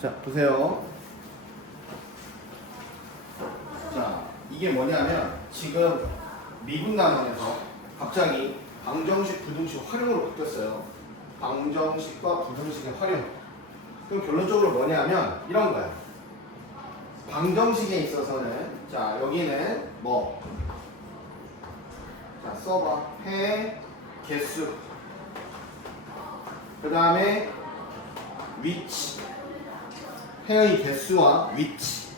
자, 보세요. 자, 이게 뭐냐면 지금 미분 나눠에서 갑자기 방정식, 부등식 활용으로 바뀌었어요. 방정식과 부등식의 활용. 그럼 결론적으로 뭐냐면 이런 거예요. 방정식에 있어서는 자, 여기는 뭐 자, 써봐. 해, 개수. 그 다음에 위치. 해의 개수와 위치.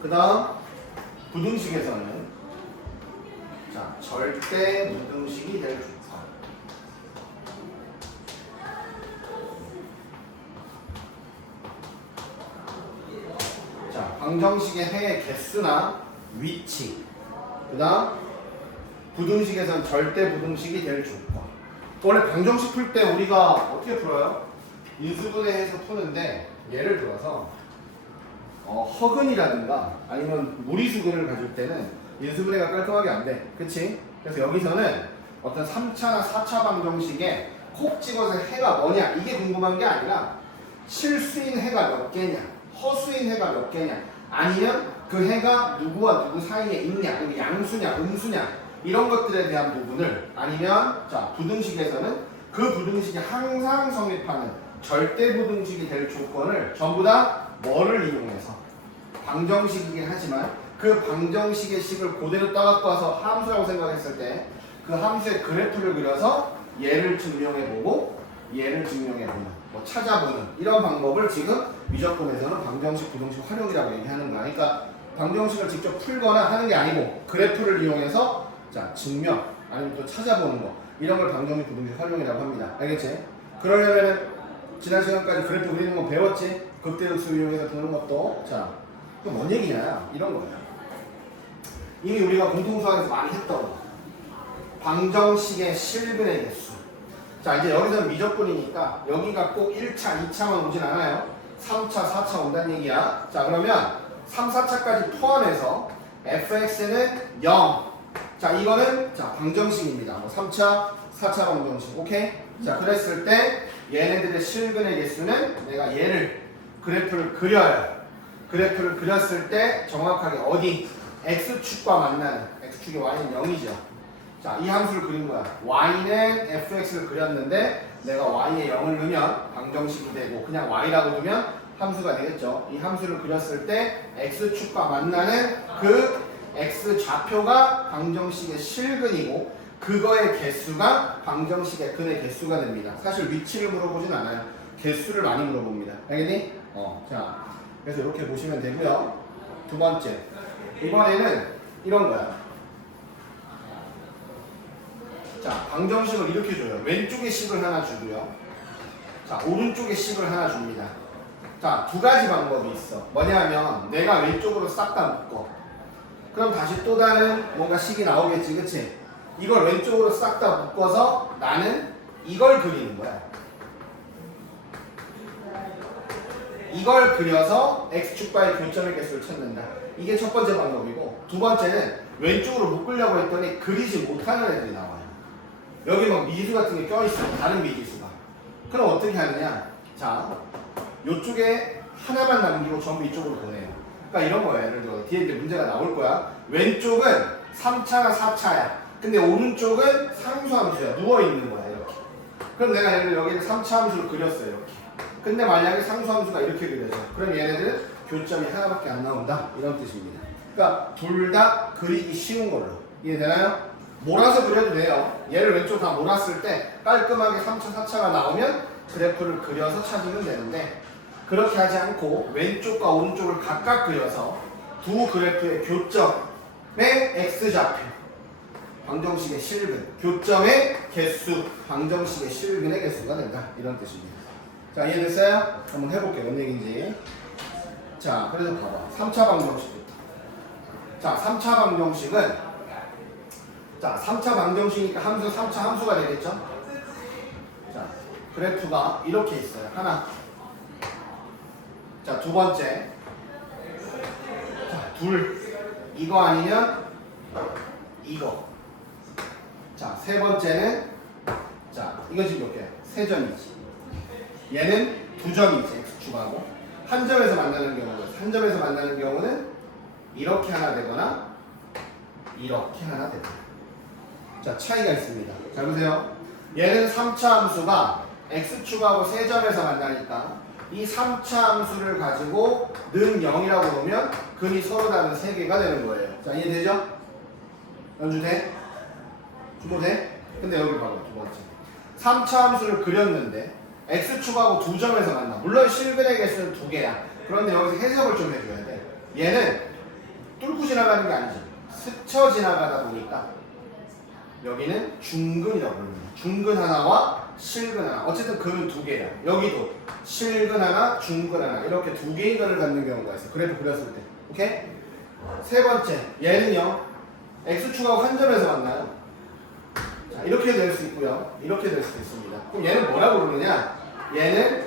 그 다음 부등식에서는 자, 절대 부등식이 될 조건. 자, 방정식의 해의 개수나 위치. 그 다음 부등식에서는 절대 부등식이 될 조건. 원래 방정식 풀 때 우리가 어떻게 풀어요? 인수분해해서 푸는데 예를 들어서 허근이라든가 아니면 무리수근을 가질 때는 인수분해가 깔끔하게 안 돼. 그치? 그래서 여기서는 어떤 3차나 4차 방정식에 콕 집어서 해가 뭐냐 이게 궁금한 게 아니라 실수인 해가 몇 개냐 허수인 해가 몇 개냐 아니면 그 해가 누구와 누구 사이에 있냐 그리고 양수냐 음수냐 이런 것들에 대한 부분을 아니면 자 부등식에서는 그 부등식이 항상 성립하는 절대 부등식이 될 조건을 전부 다 뭐를 이용해서 방정식이긴 하지만 그 방정식의 식을 그대로 따갖고 와서 함수라고 생각했을 때 그 함수의 그래프를 그려서 얘를 증명해보고 얘를 증명해보는 뭐 찾아보는 이런 방법을 지금 미적분에서는 방정식 부등식 활용이라고 얘기하는 거야. 그러니까 방정식을 직접 풀거나 하는 게 아니고 그래프를 이용해서 자 증명 아니면 또 찾아보는 거 이런 걸 방정식 부등식 활용이라고 합니다. 알겠지? 그러려면은 지난 시간까지 그래프 그리는 거 배웠지? 극대극수 이용해서 그런 것도 자 또 뭔 얘기냐 이런 거야. 이미 우리가 공통수학에서 많이 했던 거. 방정식의 실근의 개수. 자 이제 여기서는 미적분이니까 여기가 꼭 1차, 2차만 오진 않아요. 3차, 4차 온다는 얘기야. 자 그러면 3, 4차까지 포함해서 fx는 0. 자 이거는 자 방정식입니다. 뭐 3차, 4차 방정식. 오케이? 자 그랬을 때 얘네들의 실근의 개수는 내가 얘를 그래프를 그려요. 그래프를 그렸을 때 정확하게 어디 x축과 만나는 x축의 y는 0이죠. 자, 이 함수를 그린 거야. y는 fx를 그렸는데 내가 y에 0을 넣으면 방정식이 되고 그냥 y라고 두면 함수가 되겠죠. 이 함수를 그렸을 때 x축과 만나는 그 x 좌표가 방정식의 실근이고 그거의 개수가 방정식의 근의 개수가 됩니다. 사실 위치를 물어보진 않아요. 개수를 많이 물어봅니다. 알겠니? 자, 그래서 이렇게 보시면 되고요. 두 번째, 이번에는 이런 거야. 자, 방정식을 이렇게 줘요. 왼쪽에 식을 하나 주고요. 자, 오른쪽에 식을 하나 줍니다. 자, 두 가지 방법이 있어. 뭐냐면 내가 왼쪽으로 싹 다 묶어. 그럼 다시 또 다른 뭔가 식이 나오겠지, 그치? 이걸 왼쪽으로 싹 다 묶어서 나는 이걸 그리는 거야. 이걸 그려서 x축과의 교점의 개수를 찾는다. 이게 첫 번째 방법이고 두 번째는 왼쪽으로 묶으려고 했더니 그리지 못하는 애들이 나와요. 여기 막 미지수 같은 게 껴있어. 다른 미지수가. 그럼 어떻게 하느냐? 자, 요쪽에 하나만 남기고 전부 이쪽으로 보내요. 그러니까 이런 거예요. 예를 들어 뒤에 이제 문제가 나올 거야. 왼쪽은 3차나 4차야. 근데 오른쪽은 상수함수야. 누워있는 거야. 이렇게. 그럼 내가 예를 들어 여기를 3차 함수를 그렸어요. 이렇게. 근데 만약에 상수함수가 이렇게 그려져. 그럼 얘네들은 교점이 하나밖에 안 나온다. 이런 뜻입니다. 그러니까 둘 다 그리기 쉬운 걸로. 이해되나요? 몰아서 그려도 돼요. 얘를 왼쪽 다 몰았을 때 깔끔하게 3차, 4차가 나오면 그래프를 그려서 찾으면 되는데 그렇게 하지 않고 왼쪽과 오른쪽을 각각 그려서 두 그래프의 교점의 x좌표 방정식의 실근 교점의 개수 방정식의 실근의 개수가 된다. 이런 뜻입니다. 자 이해됐어요? 한번 해볼게요. 뭔 얘기인지. 자 그래서 봐봐. 3차 방정식부터. 자 3차 방정식은 자 3차 방정식이니까 함수 3차 함수가 되겠죠? 자 그래프가 이렇게 있어요. 하나. 자 두 번째. 자 둘. 이거 아니면 이거. 자 세 번째는 자 이거 지금 몇 개? 세 점이지. 얘는 두 점이지. x축하고 한 점에서 만나는 경우는 이렇게 하나 되거나 이렇게 하나 됩니다. 자, 차이가 있습니다. 잘 보세요. 얘는 3차 함수가 x축하고 세 점에서 만나니까 이 3차 함수를 가지고 는 0이라고 보면 근이 서로 다른 세 개가 되는 거예요. 자, 이해되죠? 연주 돼? 주모 돼? 근데 여기 봐봐, 두 번째. 3차 함수를 그렸는데 x축하고 두 점에서 만나. 물론 실근의 개수는 두 개야. 그런데 여기서 해석을 좀 해줘야 돼. 얘는 뚫고 지나가는 게 아니지. 스쳐 지나가다 보니까 여기는 중근이라고 부릅니다. 중근 하나와 실근 하나. 어쨌든 근은 두 개야. 여기도 실근 하나, 중근 하나. 이렇게 두 개의 근을 갖는 경우가 있어. 그래프 그렸을 때. 오케이? 세 번째. 얘는요. x축하고 한 점에서 만나요. 자, 이렇게 될 수 있고요. 이렇게 될 수도 있습니다. 그럼 얘는 뭐라고 부르느냐? 얘는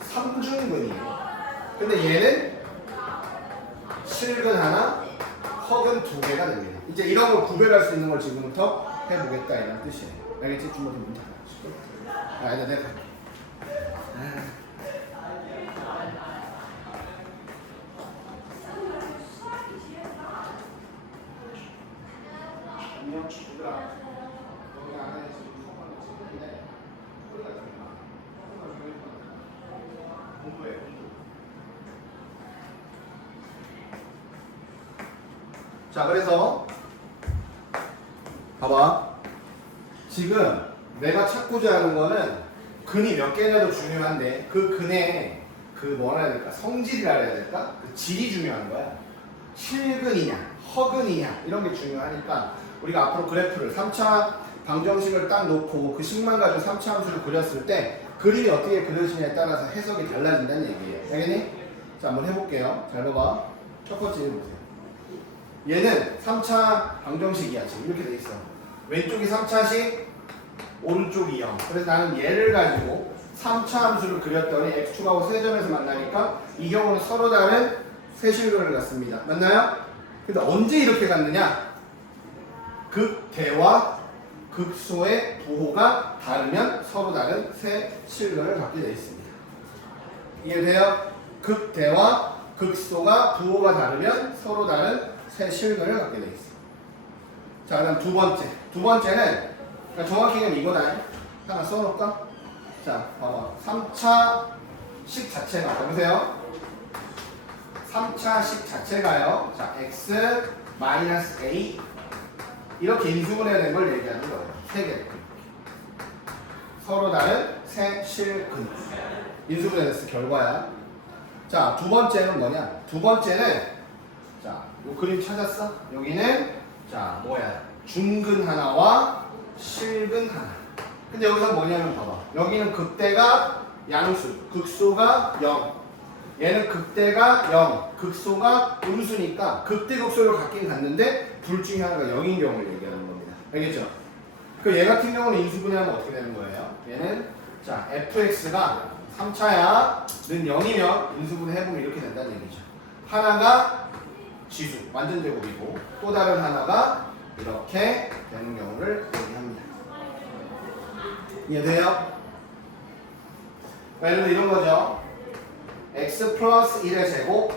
삼중근이에요. 근데 얘는 실근 하나, 허근 두 개가 됩니다. 이제 이런 걸 구별할 수 있는 걸 지금부터 해보겠다 이런 뜻이에요. 알겠지? 주먹이 문 닫아. 아, 내가 갈게. 안녕, 얘들아. 여기 안에 지금 수업하는 친구인데 소리가 좀 나. 공부해, 공부. 자, 그래서 봐봐. 지금 내가 찾고자 하는 거는 근이 몇 개냐도 중요한데 그 근의 그 뭐라 해야 될까? 성질이라 해야 될까? 그 질이 중요한 거야. 실근이냐, 허근이냐 이런 게 중요하니까 우리가 앞으로 그래프를 3차 방정식을 딱 놓고 그 식만 가지고 3차 함수를 그렸을 때 그림이 어떻게 그려지냐에 따라서 해석이 달라진다는 얘기예요. 알겠니? 자, 한번 해볼게요. 잘 봐봐. 첫 번째 보세요. 얘는 3차 방정식이야. 지금 이렇게 돼 있어. 왼쪽이 3차식, 오른쪽이 0. 그래서 나는 얘를 가지고 3차 함수를 그렸더니 x축하고 세 점에서 만나니까 이 경우는 서로 다른 세 실근을 갖습니다. 맞나요? 근데 언제 이렇게 갖느냐? 극대와 극소의 부호가 다르면 서로 다른 세 실근을 갖게 되어 있습니다. 이해돼요? 극대와 극소가 부호가 다르면 서로 다른 세 실근을 갖게 되어 있습니다. 자, 그다음 두 번째. 두 번째는 정확히는 이거다. 하나 써놓을까? 자, 봐봐. 3차식 자체가 보세요. 3차식 자체가요. 자, x-a 이렇게 인수분해된 걸 얘기하는 거예요. 세 개. 서로 다른 세 실근. 인수분해됐을 결과야. 자, 두 번째는 뭐냐? 두 번째는 자, 요 그림 찾았어? 여기는 자, 뭐야? 중근 하나와 실근 하나. 근데 여기서 뭐냐면 봐봐. 여기는 극대가 양수, 극소가 0. 얘는 극대가 0, 극소가 음수니까 극대 극소를 갖긴 갖는데 둘 중에 하나가 0인 경우를 얘기하는 겁니다. 알겠죠? 그 얘 같은 경우는 인수분해하면 어떻게 되는 거예요? 얘는 자, fx가 3차야 는 0이면 인수분해 해보면 이렇게 된다는 얘기죠. 하나가 지수, 완전 제곱이고 또 다른 하나가 이렇게 되는 경우를 얘기합니다. 이해돼요? 예를 들어 이런 거죠. x 플러스 1의 제곱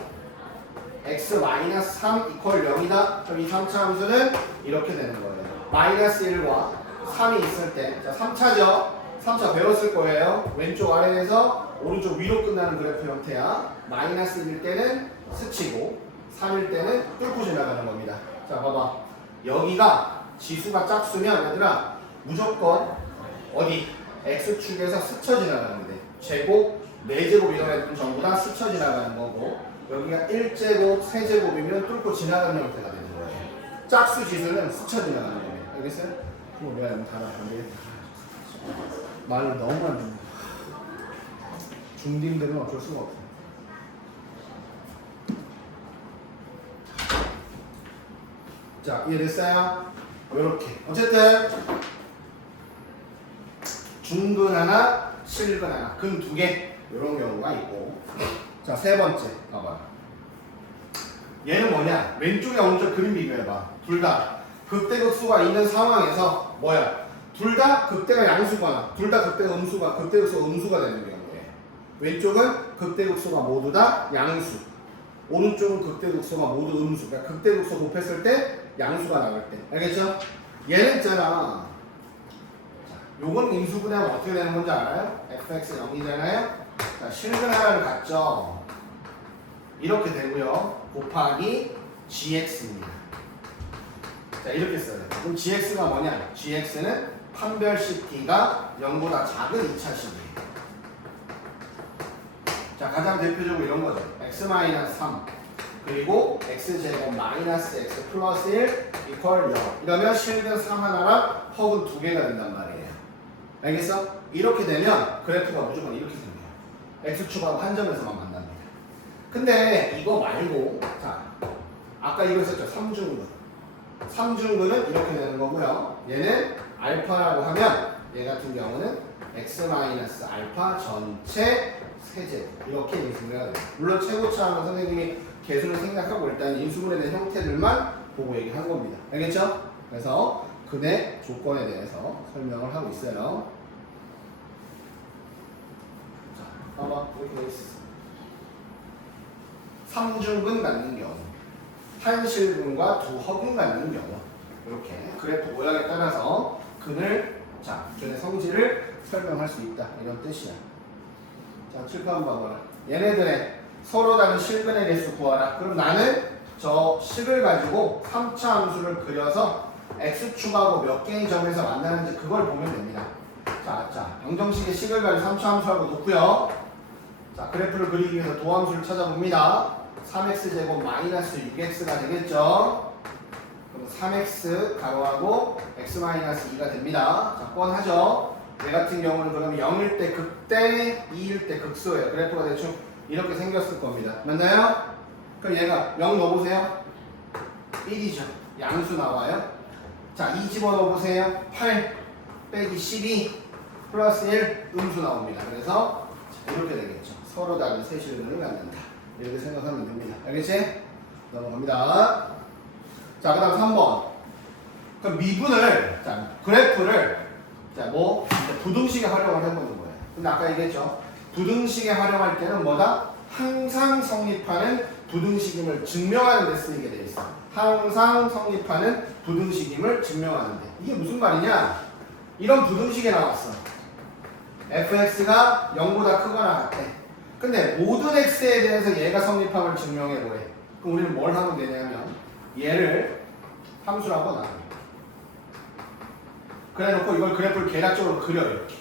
x 마이너스 3 이퀄 0이다. 그럼 이 3차 함수는 이렇게 되는 거예요. 마이너스 1과 3이 있을 때, 자 3차죠. 3차 배웠을 거예요. 왼쪽 아래에서 오른쪽 위로 끝나는 그래프 형태야. 마이너스 1일 때는 스치고 3일 때는 뚫고 지나가는 겁니다. 자 봐봐. 여기가 지수가 짝수면 얘들아 무조건 어디? x축에서 스쳐 지나가는 데 제곱, 4제곱 이런 애들은 전부 다 스쳐 지나가는 거고 여기가 1제곱, 3제곱이면 뚫고 지나가는 형태가 되는 거예요. 짝수 지수는 스쳐 지나가는 거예요. 알겠어요? 내가 너무 달아봤는데 말을 너무 많이 듣네. 중딩들은 어쩔 수가 없어. 자, 이해됐어요? 요렇게. 어쨌든 중근 하나, 실근 하나, 근 두 개 이런 경우가 있고. 자, 세 번째 봐봐. 얘는 뭐냐? 왼쪽이랑 오른쪽 그림 비교해봐. 둘 다 극대극소가 있는 상황에서 뭐야? 둘 다 극대가 양수거나 둘 다 극대가 극대극소가 음수가 되는 경우에 왼쪽은 극대극소가 모두 다 양수, 오른쪽은 극대극소가 모두 음수. 그러니까 극대극소 곱했을 때 양수가 나올 때. 알겠죠? 얘는 있잖아. 요건 임수분해하면 어떻게 되는 건지 알아요? fx 0이잖아요. 자, 실근 하나를 갖죠. 이렇게 되고요. 곱하기 gx입니다. 자, 이렇게 써요. 그럼 gx가 뭐냐? gx는 판별식 t가 0보다 작은 2차식이에요. 자, 가장 대표적으로 이런 거죠. x-3 그리고 x제곱 마이너스 x 플러스 1 이퀄 0 이러면 실근 3 하나랑 허근 2개가 된단 말이에요. 알겠어? 이렇게 되면 그래프가 무조건 이렇게 생겨요. x축하고 한 점에서만 만납니다. 근데 이거 말고 자, 아까 이거 했었죠. 3중근 3중근은 이렇게 되는 거고요. 얘는 알파라고 하면 얘 같은 경우는 x-알파 전체 세제곱 이렇게 인수분해가 돼요. 물론 최고차 하면 선생님이 개수를 생략하고 일단 인수분해 된 형태들만 보고 얘기한 겁니다. 알겠죠? 그래서 근의 조건에 대해서 설명을 하고 있어요. 자, 봐봐. 이렇게 돼 있어. 3중근 갖는 경우, 한 실근과 두 허근 갖는 경우 이렇게 그래프 모양에 따라서 근을 자, 근의 성질을 설명할 수 있다. 이런 뜻이야. 자, 칠판 한번 봐봐라. 얘네들의 서로 다른 실근의 개수 구하라. 그럼 나는 저 식을 가지고 3차 함수를 그려서 x축하고 몇 개의 점에서 만나는지 그걸 보면 됩니다. 자, 방정식의 식을 가지고 3차 함수하고 놓고요. 자, 그래프를 그리기 위해서 도함수를 찾아봅니다. 3x제곱 마이너스 6x가 되겠죠. 그럼 3x 가로하고 x 마이너스 2가 됩니다. 자, 뻔하죠. 얘 같은 경우는 그러면 0일 때 극대, 2일 때 극소예요. 그래프가 대충 이렇게 생겼을 겁니다. 맞나요? 그럼 얘가 0 넣어보세요. 1이죠. 양수 나와요. 자, 2 집어넣어보세요. 8 빼기 12 플러스 1 음수 나옵니다. 그래서 이렇게 되겠죠. 서로 다른 세 실근을 갖는다. 이렇게 생각하면 됩니다. 알겠지? 넘어갑니다. 자, 그 다음 3번. 그럼 미분을, 자, 그래프를, 자, 이제 부등식에 활용을 해보는 거예요. 근데 아까 얘기했죠. 부등식에 활용할 때는 뭐다? 항상 성립하는 부등식임을 증명하는 데 쓰이게 돼 있어. 항상 성립하는 부등식임을 증명하는데. 이게 무슨 말이냐? 이런 부등식이 나왔어. fx가 0보다 크거나 같대. 근데 모든 x에 대해서 얘가 성립함을 증명해보래. 그럼 우리는 뭘 하면 되냐면 얘를 함수라고 나눠. 그래놓고 이걸 그래프를 계략적으로 그려 이렇게.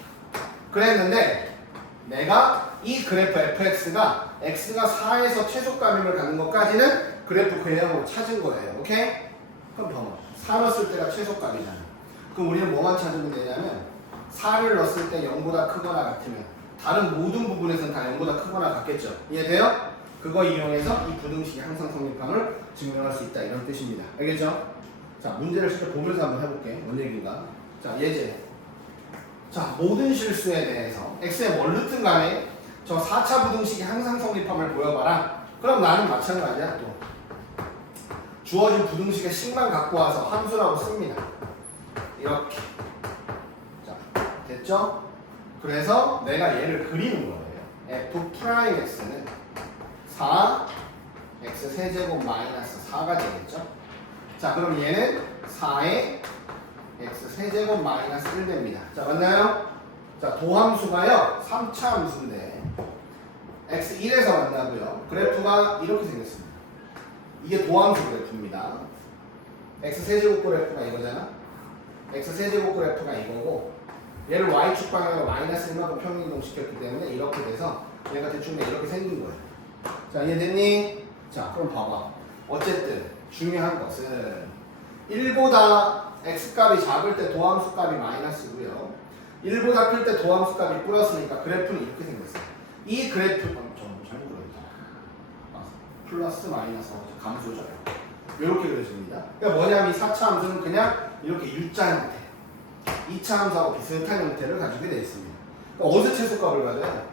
그랬는데 내가 이 그래프 fx가 x가 4에서 최소값임을 갖는 것까지는 그래프 그래프로 찾은 거예요. 오케이? 그럼 봐봐. 4 넣었을 때가 최소값이잖아. 그럼 우리는 뭐만 찾으면 되냐면 4를 넣었을 때 0보다 크거나 같으면 다른 모든 부분에서는 다 0보다 크거나 같겠죠. 이해돼요? 그거 이용해서 이 부등식의 항상 성립함을 증명할 수 있다. 이런 뜻입니다. 알겠죠? 자, 문제를 직접 보면서 한번 해볼게. 뭔 얘기인가? 자, 예제. 자, 모든 실수에 대해서 x에 뭘 넣든 간에 저 4차 부등식이 항상 성립함을 보여봐라. 그럼 나는 마찬가지야. 또 주어진 부등식의 식만 갖고 와서 함수라고 씁니다. 이렇게. 자, 됐죠? 그래서 내가 얘를 그리는 거예요. f'x는 4 x 세제곱 마이너스 4가 되겠죠? 자, 그럼 얘는 4에 x 세제곱 마이너스 1 됩니다. 자, 맞나요? 자, 도함수가요 3차 함수인데 x 1에서 만나고요. 그래프가 이렇게 생겼습니다. 이게 도함수 그래프입니다. x 세제곱 그래프가 이거잖아. x 세제곱 그래프가 이거고 얘를 y축 방향으로 마이너스 1만큼 평행이동 시켰기 때문에 이렇게 돼서 얘가 대충 이렇게 생긴 거예요. 자, 이해됐니? 자, 그럼 봐봐. 어쨌든 중요한 것은 1보다 x값이 작을 때 도함수 값이 마이너스고요. 1보다 클 때 도함수 값이 플러스니까 그래프는 이렇게 생겼어요. 이 그래프, 잘못 그렸다. 플러스 마이너스 감소죠. 이렇게 그려집니다. 그러니까 뭐냐면 이 4차 함수는 그냥 이렇게 U자 형태, 2차 함수하고 비슷한 형태를 가지게 되어 있습니다. 그러니까 어디서 최소값을 가져요?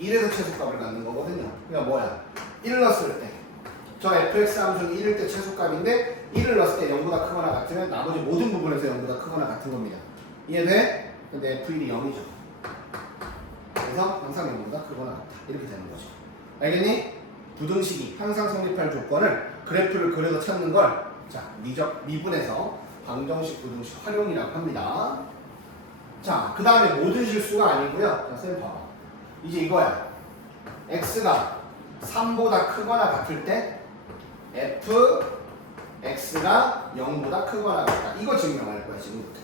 1에서 최소값을 갖는 거거든요. 그러니까 뭐야? 1 넣었을 때, 저 fx 함수는 1일 때 최소값인데 1을 넣었을 때 0보다 크거나 같으면 나머지 모든 부분에서 0보다 크거나 같은 겁니다. 이해돼? 근데 F1이 0이죠. 그래서 항상 0보다 크거나 같다. 이렇게 되는 거죠. 알겠니? 부등식이 항상 성립할 조건을 그래프를 그려서 찾는 걸 자, 미분에서 방정식 부등식 활용이라고 합니다. 자, 그 다음에 모든 실수가 아니고요. 자, 쌤 봐봐. 이제 이거야. x가 3보다 크거나 같을 때 fx가 0보다 크거나 같다. 이거 증명할 거야, 지금부터.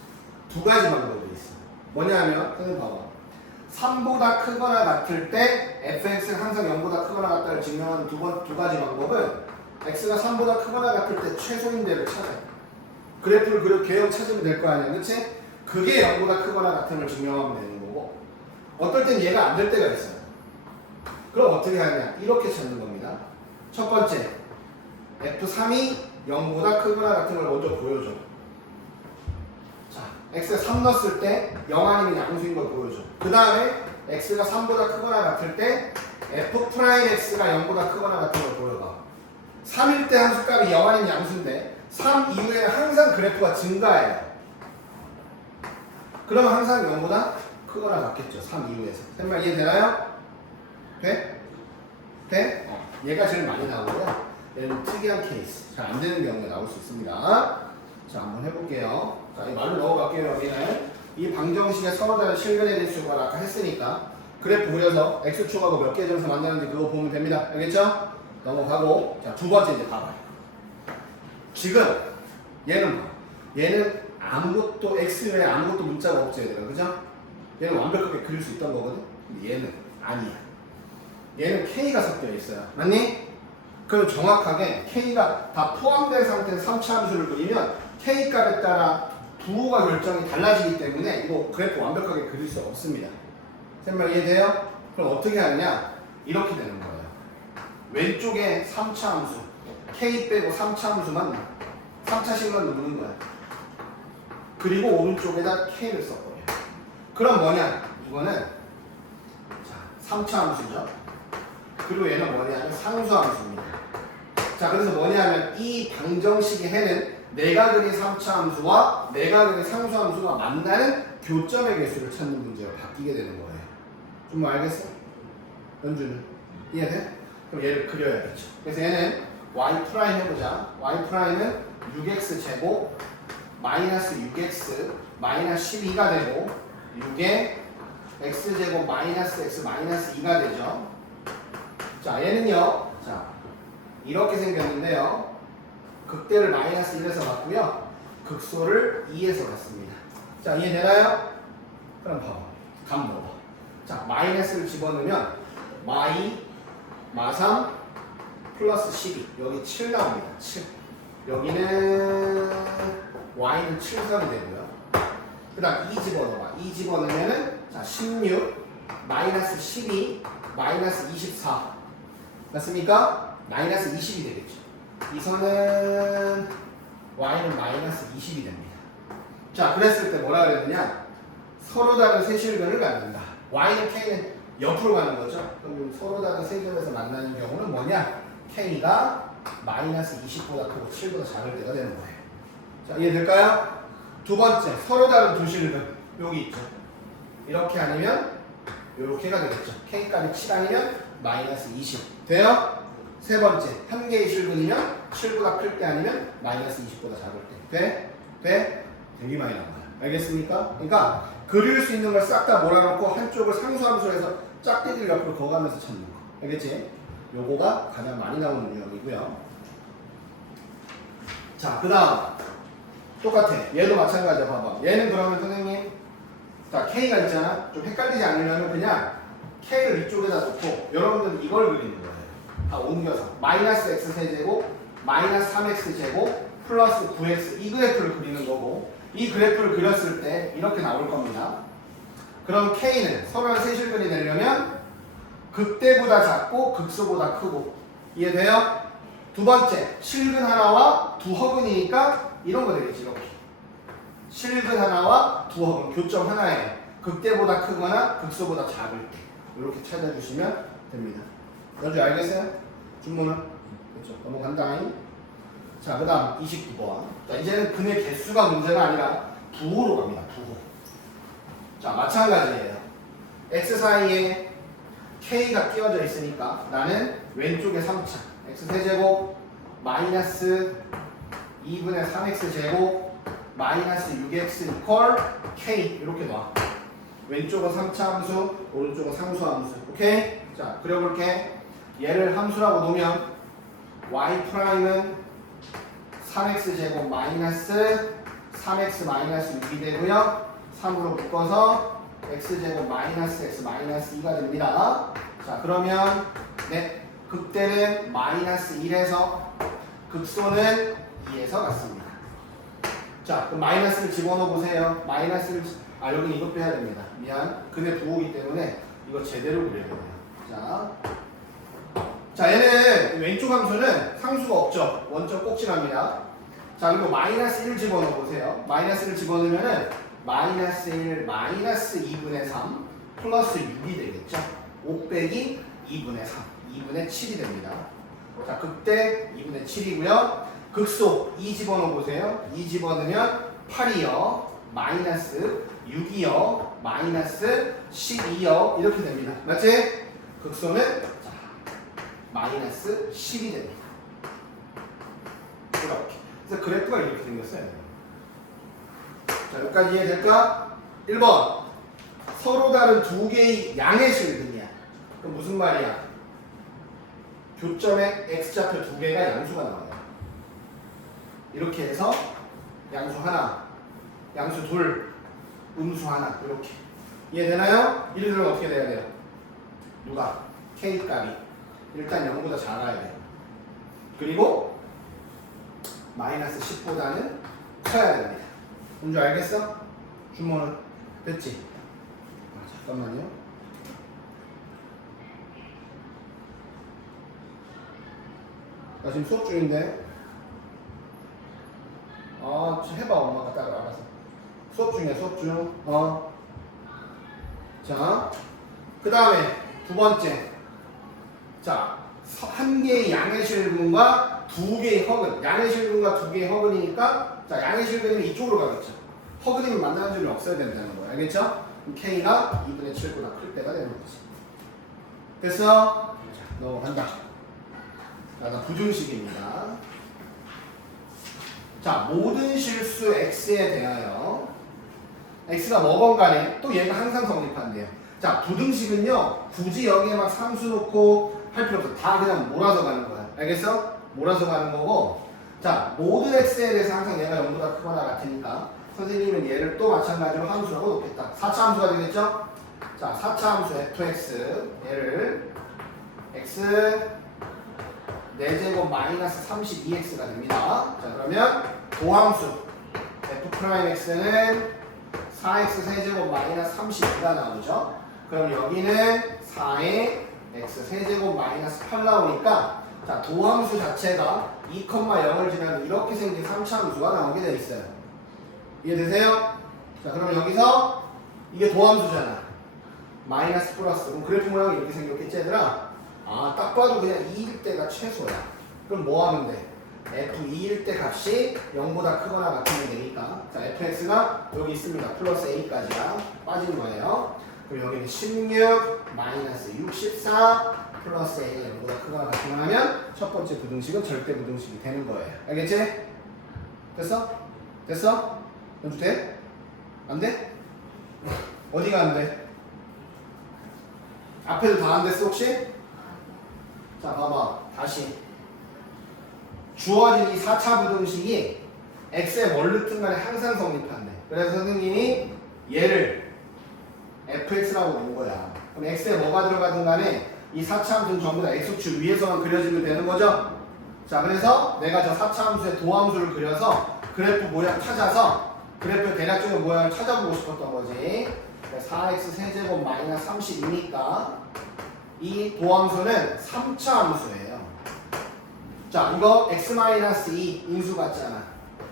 두 가지 방법이 있어. 뭐냐면, 쌤 봐봐. 3보다 크거나 같을 때 fx는 항상 0보다 크거나 같다를 증명하는 두 가지 방법은 x가 3보다 크거나 같을 때 최소인대를 찾아요. 그래프를 그려 개형 찾으면 될 거 아니야, 그치? 그게 0보다 크거나 같은 걸 증명하면 되는 거고, 어떨 땐 얘가 안 될 때가 있어요. 그럼 어떻게 하냐? 이렇게 찾는 겁니다. 첫 번째, f3이 0보다 크거나 같은 걸 먼저 보여줘. 자, x가 3 넣었을 때 0 아니면 양수인 걸 보여줘. 그 다음에 x가 3보다 크거나 같을 때 f'x가 0보다 크거나 같은 걸 보여봐. 3일 때 함수값이 0 아닌 양수인데 3 이후에는 항상 그래프가 증가해요. 그러면 항상 0보다 크거나 같겠죠. 3 이후에서. 쌤말 이해되나요? 돼? 돼? 얘가 제일 많이 나오고요. 얘는 특이한 케이스. 잘 안 되는 경우가 나올 수 있습니다. 자, 한번 해볼게요. 자, 이 말로 넣어갈게요. 여기는 이 방정식의 서로 다른 실근에 대한 수를 아까 했으니까 그래프 그려서 x축하고 몇 개 점에서 만나는지 그거 보면 됩니다. 알겠죠? 넘어가고. 자, 두 번째 이제 봐봐요. 지금 얘는 아무것도 x 외에 아무것도 문자가 없어야 돼요. 그죠? 얘는 완벽하게 그릴 수 있던 거거든. 근데 얘는 아니야. 얘는 k가 섞여 있어요. 맞니? 그럼 정확하게 k가 다 포함된 상태에서 3차 함수를 그리면 k 값에 따라 부호가 결정이 달라지기 때문에 이거 그래프 완벽하게 그릴 수 없습니다. 쌤말 이해돼요? 그럼 어떻게 하느냐? 이렇게 되는 거예요. 왼쪽에 3차 함수 k 빼고 3차 함수만 3차씩만 누르는 거야. 그리고 오른쪽에다 k를 써버려요. 그럼 뭐냐? 이거는 자, 3차 함수죠. 그리고 얘는 뭐냐면 상수 함수입니다. 자, 그래서 뭐냐면 이 방정식의 해는 내가 그린 3차 함수와 내가 그린 상수 함수가 만나는 교점의 개수를 찾는 문제가 바뀌게 되는 거예요. 좀 알겠어? 연주는? 이해돼? 그럼 얘를 그려야겠죠. 그래서 얘는 y' 해보자. y'은 6x 제곱 마이너스 6x 마이너스 12가 되고 6에 x 제곱 마이너스 x 마이너스 2가 되죠. 자, 얘는요. 자, 이렇게 생겼는데요. 극대를 마이너스 1에서 봤고요. 극소를 2에서 봤습니다. 자, 이해되나요? 그럼 봐봐. 감 넣어봐. 자, 마이너스를 집어넣으면 마3 플러스 12. 여기 7 나옵니다. 7. 여기는 y는 7선이 되고요. 그 다음 2 집어넣어봐. 2 집어넣으면은 자, 16 마이너스 12 마이너스 24 맞습니까? 마이너스 20이 되겠죠. 이 선은 y는 마이너스 20이 됩니다. 자, 그랬을 때 뭐라 그랬느냐? 서로 다른 세 실근을 갖는다. y는 k는 옆으로 가는 거죠. 그럼 서로 다른 세 점에서 만나는 경우는 뭐냐? k가 마이너스 20보다 크고 7보다 작을 때가 되는 거예요. 자, 이해될까요? 두 번째, 서로 다른 두 실근 여기 있죠. 이렇게 아니면 이렇게가 되겠죠. k값이 7 아니면 마이너스 20 돼요? 세 번째, 한 개의 실근이면 7보다 클 때 아니면 마이너스 20보다 작을 때 돼? 돼? 되게 많이 나와요. 알겠습니까? 그러니까 그릴 수 있는 걸 싹 다 몰아놓고 한쪽을 상수함수해서 짝대기를 옆으로 거가면서 찾는 거. 알겠지? 요거가 가장 많이 나오는 유형이고요. 자, 그 다음 똑같아. 얘도 마찬가지야. 봐봐. 얘는 그러면 선생님 자, k가 있잖아. 좀 헷갈리지 않으려면 그냥 k를 이쪽에다 놓고 여러분들은 이걸 그리는 거예요. 다 옮겨서 마이너스 x 세제곱 마이너스 3x 제곱 플러스 9x 이 그래프를 그리는 거고 이 그래프를 그렸을 때 이렇게 나올 겁니다. 그럼 k는 서로의 세실근이 되려면 극대보다 작고 극소보다 크고 이해돼요? 두 번째 실근 하나와 두 허근이니까 이런 거 되겠지. 이렇게 실근 하나와 두 허근 교점 하나에 극대보다 크거나 극소보다 작을 때 이렇게 찾아주시면 됩니다. 연주 알겠어요? 중문은? 그렇죠. 넘어간다. 자, 그 다음 29번. 자, 이제는 근의 개수가 문제가 아니라 부호로 갑니다. 부호. 자, 마찬가지예요. x 사이에 k가 끼워져 있으니까 나는 왼쪽에 3차 x세제곱 마이너스 2분의 3x제곱 마이너스 6x 이퀄 k 이렇게 놔. 왼쪽은 3차 함수, 오른쪽은 상수 함수. 오케이? 자, 그려볼게. 얘를 함수라고 놓으면 y 프라임은 3x제곱 마이너스 3x 마이너스 6이 되고요. 3으로 묶어서 x제곱 마이너스 x 마이너스 2가 됩니다. 자, 그러면 네, 극대는 마이너스 1에서 극소는 2에서 같습니다. 자, 그럼 마이너스를 집어넣어 보세요. 마이너스를 여기 이것 빼야 됩니다. 미안. 근데 부호기 때문에 이거 제대로 그려야 돼요. 자, 얘는 왼쪽 함수는 상수가 없죠. 원점 꼭지납니다. 자, 그리고 마이너스 1 집어넣어 보세요. 마이너스를 집어넣으면은 마이너스 1 마이너스 2분의 3 플러스 6이 되겠죠. 5 빼기 2분의 3 2분의 7이 됩니다. 자, 극대 2분의 7이고요. 극소 2 집어넣어 보세요. 2 집어넣으면 8이요 마이너스 6이요 마이너스 12요 이렇게 됩니다. 맞지? 극소는 자, 마이너스 10이 됩니다. 이렇게. 그래서 그래프가 이렇게 생겼어요. 자, 여기까지 이해될까? 1번 서로 다른 두 개의 양의 실근이야. 그럼 무슨 말이야? 교점에 x좌표 두 개가 양수가 나와요. 이렇게 해서 양수 하나, 양수 둘, 음수 하나 이렇게. 이해되나요? 이들은 어떻게 돼야 돼요? 누가? K값이 일단 0보다 작아야 돼요. 그리고 마이너스 10보다는 커야 됩니다. 뭔지 알겠어? 주문은 됐지? 잠깐만요. 나 지금 수업 중인데. 해봐. 엄마가 따로 알아서. 수업 중이야, 수업 중. 자, 그 다음에 두 번째. 자, 한 개의 양의 실근과 두 개의 허근. 양의 실근과 두 개의 허근이니까, 자, 양의 실근이면 이쪽으로 가겠죠. 허근이면 만나는 점이 없어야 된다는 거야. 알겠죠? 그럼 K가 2분의 7보다 클 때가 되는 거지. 됐어? 자, 넘어간다. 자, 나 부등식입니다. 자, 모든 실수 x에 대하여 x가 뭐건 간에 또 얘가 항상 성립한대요. 자, 부등식은요 굳이 여기에 막 상수 놓고 할 필요 없어. 다 그냥 몰아서 가는 거야. 알겠어? 몰아서 가는 거고. 자, 모든 x에 대해서 항상 얘가 0보다 크거나 같으니까 선생님은 얘를 또 마찬가지로 함수라고 놓겠다. 4차 함수가 되겠죠? 자, 4차 함수 fx 얘를 x 4제곱 마이너스 32x가 됩니다. 자, 그러면 도함수 f'x는 4x 세제곱 마이너스 32가 나오죠. 그럼 여기는 4에 x 세제곱 마이너스 8 나오니까 자, 도함수 자체가 2,0을 지나면 이렇게 생긴 3차 함수가 나오게 되어 있어요. 이해되세요? 자, 그럼 여기서 이게 도함수잖아. 마이너스 플러스. 그럼 그래프 모양이 이렇게 생겼겠지 얘들아? 딱 봐도 그냥 2일 때가 최소야. 그럼 뭐 하면 돼? f2일 때 값이 0보다 크거나 같으면 되니까. 자, fx가 여기 있습니다. 플러스 a까지가 빠진 거예요. 그럼 여기는 16 마이너스 64 플러스 a가 0보다 크거나 같으면 하면 첫 번째 부등식은 절대 부등식이 되는 거예요. 알겠지? 됐어? 됐어? 연주 돼? 안 돼? 어디가 안 돼? 앞에도 다 안 됐어 혹시? 자, 봐봐. 다시. 주어진 이 4차 부등식이 x에 뭘 넣든 간에 항상 성립한대. 그래서 선생님이 얘를 fx라고 놓은 거야. 그럼 x에 뭐가 들어가든 간에 이 4차 함수는 전부 다 x축 위에서만 그려지면 되는 거죠? 자, 그래서 내가 저 4차 함수의 도함수를 그려서 그래프 모양 찾아서 그래프 대략적인 모양을 찾아보고 싶었던 거지. 4x 세제곱 마이너스 32니까 이 도함수는 3차 함수예요. 자, 이거 x-2 인수 같잖아.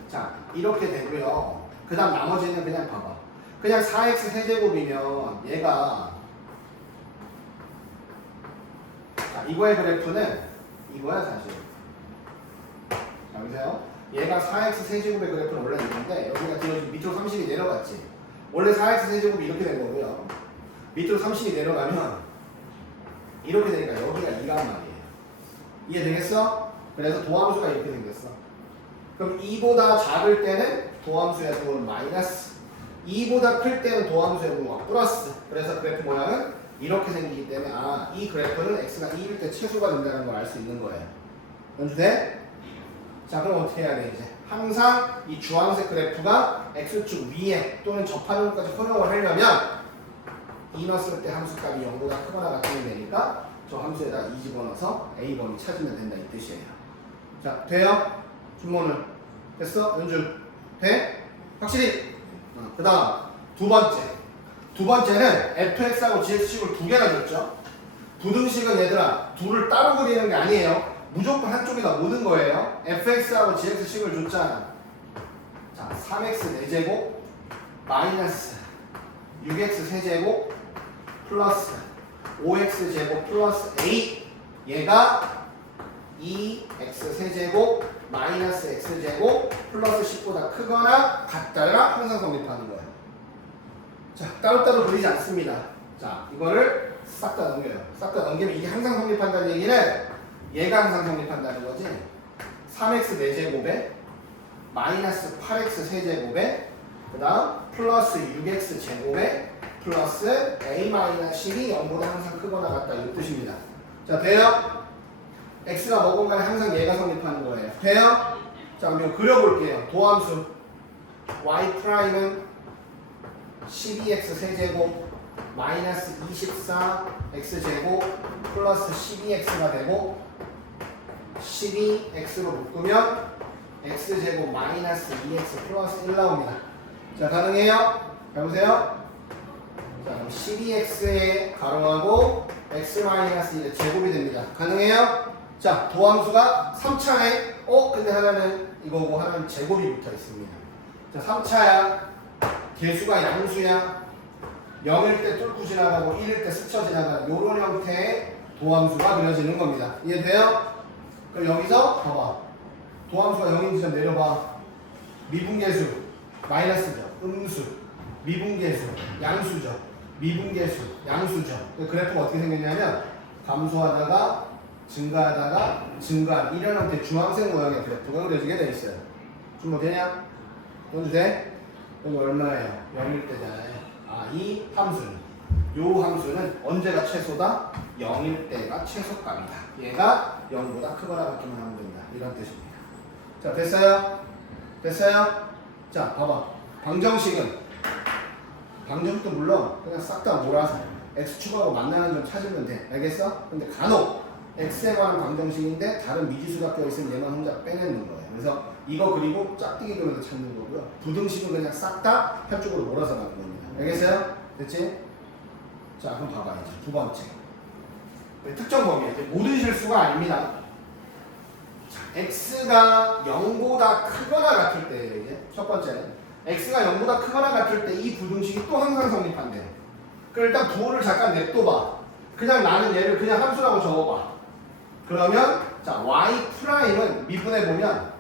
자, 이렇게 되고요. 그 다음 나머지는 그냥 봐봐. 그냥 4x 세제곱이면 얘가 자, 이거의 그래프는 이거야 사실. 자, 보세요. 얘가 4x 세제곱의 그래프는 원래 있는데 여기가 뒤로 밑으로 30이 내려갔지. 원래 4x 세제곱이 이렇게 된 거고요. 밑으로 30이 내려가면 이렇게 되니까 여기가 2란 말이에요. 이해되겠어? 그래서 도함수가 이렇게 생겼어. 그럼 2보다 작을 때는 도함수의 부호는 마이너스, 2보다 클 때는 도함수의 부호가 플러스. 그래서 그래프 모양은 이렇게 생기기 때문에 이 그래프는 x가 2일 때 최소가 된다는 걸 알 수 있는 거예요. 연주돼? 자, 그럼 어떻게 해야 돼 이제? 항상 이 주황색 그래프가 x축 위에 또는 접하는 것까지 활용을 하려면 이 넣었을 때 함수값이 0보다 크거나 같으면 되니까 저 함수에다 2 집어넣어서 a번호 찾으면 된다 이 뜻이에요. 자, 돼요? 준모는 됐어? 연주 돼? 확실히? 그 다음 두 번째는 fx하고 gx식을 두 개나 줬죠. 부등식은 얘들아 둘을 따로 그리는 게 아니에요. 무조건 한쪽에다 모든 거예요. fx하고 gx식을 줬잖아. 자, 3x 4제곱 마이너스 6x 세제곱 플러스 5x 제곱 플러스 a, 얘가 2x 세제곱 마이너스 x 제곱 플러스 10보다 크거나 같다가 항상 성립하는 거예요. 자, 따로따로 그리지 않습니다. 자, 이거를 싹 다 넘겨요. 싹 다 넘기면 이게 항상 성립한다는 얘기는 얘가 항상 성립한다는 거지. 3x 4제곱에 마이너스 8x 세제곱에 그 다음 플러스 6x 제곱에 플러스 a-10이 0보다 항상 크거나 같다 이 뜻입니다. 자, 돼요? x가 뭐건 간에 항상 얘가 성립하는 거예요. 돼요? 자, 그럼 이거 그려볼게요. 도함수 y''은 12x 세제곱 마이너스 24x 제곱 플러스 12x가 되고 12x로 묶으면 x제곱 마이너스 2x 플러스 1 나옵니다. 자, 가능해요? 해보세요. 자, 그럼 12x의 가로하고 x 마이너스 1의 제곱이 됩니다. 가능해요? 자, 도함수가 3차에 근데 하나는 이거고 하나는 제곱이 붙어 있습니다. 자, 3차야. 개수가 양수야. 0일 때 뚫고 지나가고 1일 때 스쳐 지나가는 이런 형태의 도함수가 그려지는 겁니다. 이해돼요? 그럼 여기서 봐봐. 도함수가 0인 지점 내려봐. 미분계수 마이너스죠. 음수 미분계수 양수죠. 미분계수 양수죠. 그래프가 어떻게 생겼냐면 감소하다가 증가하다가 증가한 이런 형태의 주황색 모양의 그래프가 그려지게 돼 있어요. 좀 뭐 되냐? 뭔지 돼? 여기 얼마예요? 0일 때잖아요. 이 함수는 요 함수는 언제가 최소다? 0일 때가 최소값이다. 얘가 0보다 크거나 같기만 하면 된다. 이런 뜻입니다. 자, 됐어요? 됐어요? 자, 봐봐. 방정식도 물론 그냥 싹 다 몰아서 x축하고 만나는 점 찾으면 돼. 알겠어? 근데 간혹 x에 관한 방정식인데 다른 미지수가 껴있으면 얘만 혼자 빼내는 거예요. 그래서 이거 그리고 짝대기 그려서 찾는 거고요. 부등식은 그냥 싹 다 한쪽으로 몰아서 가는 겁니다. 알겠어요? 됐지? 자, 그럼 봐봐 이제 두 번째. 특정 범위. 모든 실수가 아닙니다. 자, x가 0보다 크거나 같을 때예요. 이제 첫 번째는 x가 0보다 크거나 같을 때 이 부등식이 또 항상 성립한대요. 그럼 일단 부호를 잠깐 냅둬봐. 그냥 나는 얘를 그냥 함수라고 적어봐. 그러면 자, y''은 미분해 보면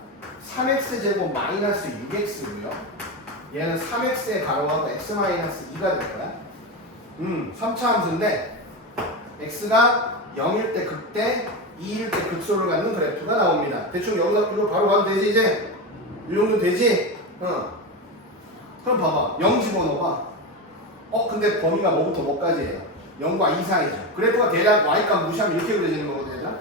3x 제곱 마이너스 6x고요. 얘는 3x의 가로하고 x 마이너스 2가 될 거야. 3차 함수인데 x가 0일 때 극대, 2일 때 극소를 갖는 그래프가 나옵니다. 대충 여기서 이거 바로 가도 되지 이제? 이 정도 되지? 그럼 봐봐. 0 집어넣어봐. 근데 범위가 뭐부터 뭐까지예요? 0과 2 사이죠. 그래프가 대략 y값 무시하면 이렇게 그려지는 거거든요.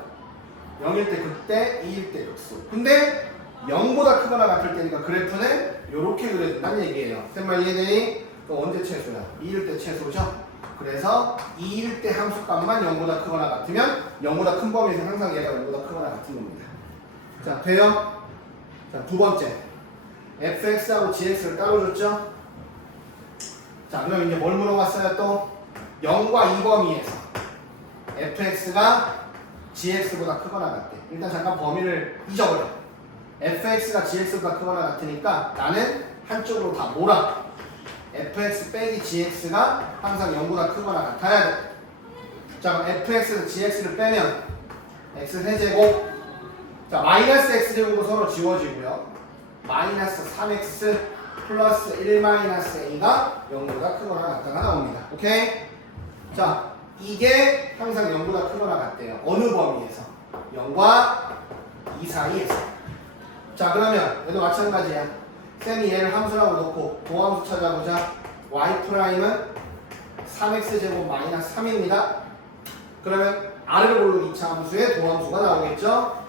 0일 때 극대, 2일 때 극소. 근데 0보다 크거나 같을 때니까 그래프는 이렇게 그려진다는 얘기예요. 쌤말 이해되니? 그럼 언제 최소야? 2일 때 최소죠? 그래서 2일 때 함수값만 0보다 크거나 같으면 0보다 큰 범위에서 항상 얘가 0보다 크거나 같은 겁니다. 자, 돼요? 자, 두 번째. fx하고 gx를 따로 줬죠? 자, 그럼 이제 뭘 물어봤어요 또? 0과 2 범위에서 fx가 gx보다 크거나 같대. 일단 잠깐 범위를 잊어버려. fx가 gx보다 크거나 같으니까 나는 한쪽으로 다 몰아. fx 빼기 gx가 항상 0보다 크거나 같아야 돼. 자, 그럼 fx에서 gx를 빼면 x 세제곱, 자, 마이너스 x제곱으로 서로 지워지고요. 마이너스 3x 플러스 1 마이너스 a가 0보다 크거나 같다가 나옵니다. 오케이? 자, 이게 항상 0보다 크거나 같대요. 어느 범위에서? 0과 2 사이에서. 자, 그러면 얘도 마찬가지야. 쌤이 얘를 함수라고 놓고 도함수 찾아보자. y''은 3x제곱 마이너스 3입니다. 그러면 r을 고르고 2차 함수의 도함수가 나오겠죠?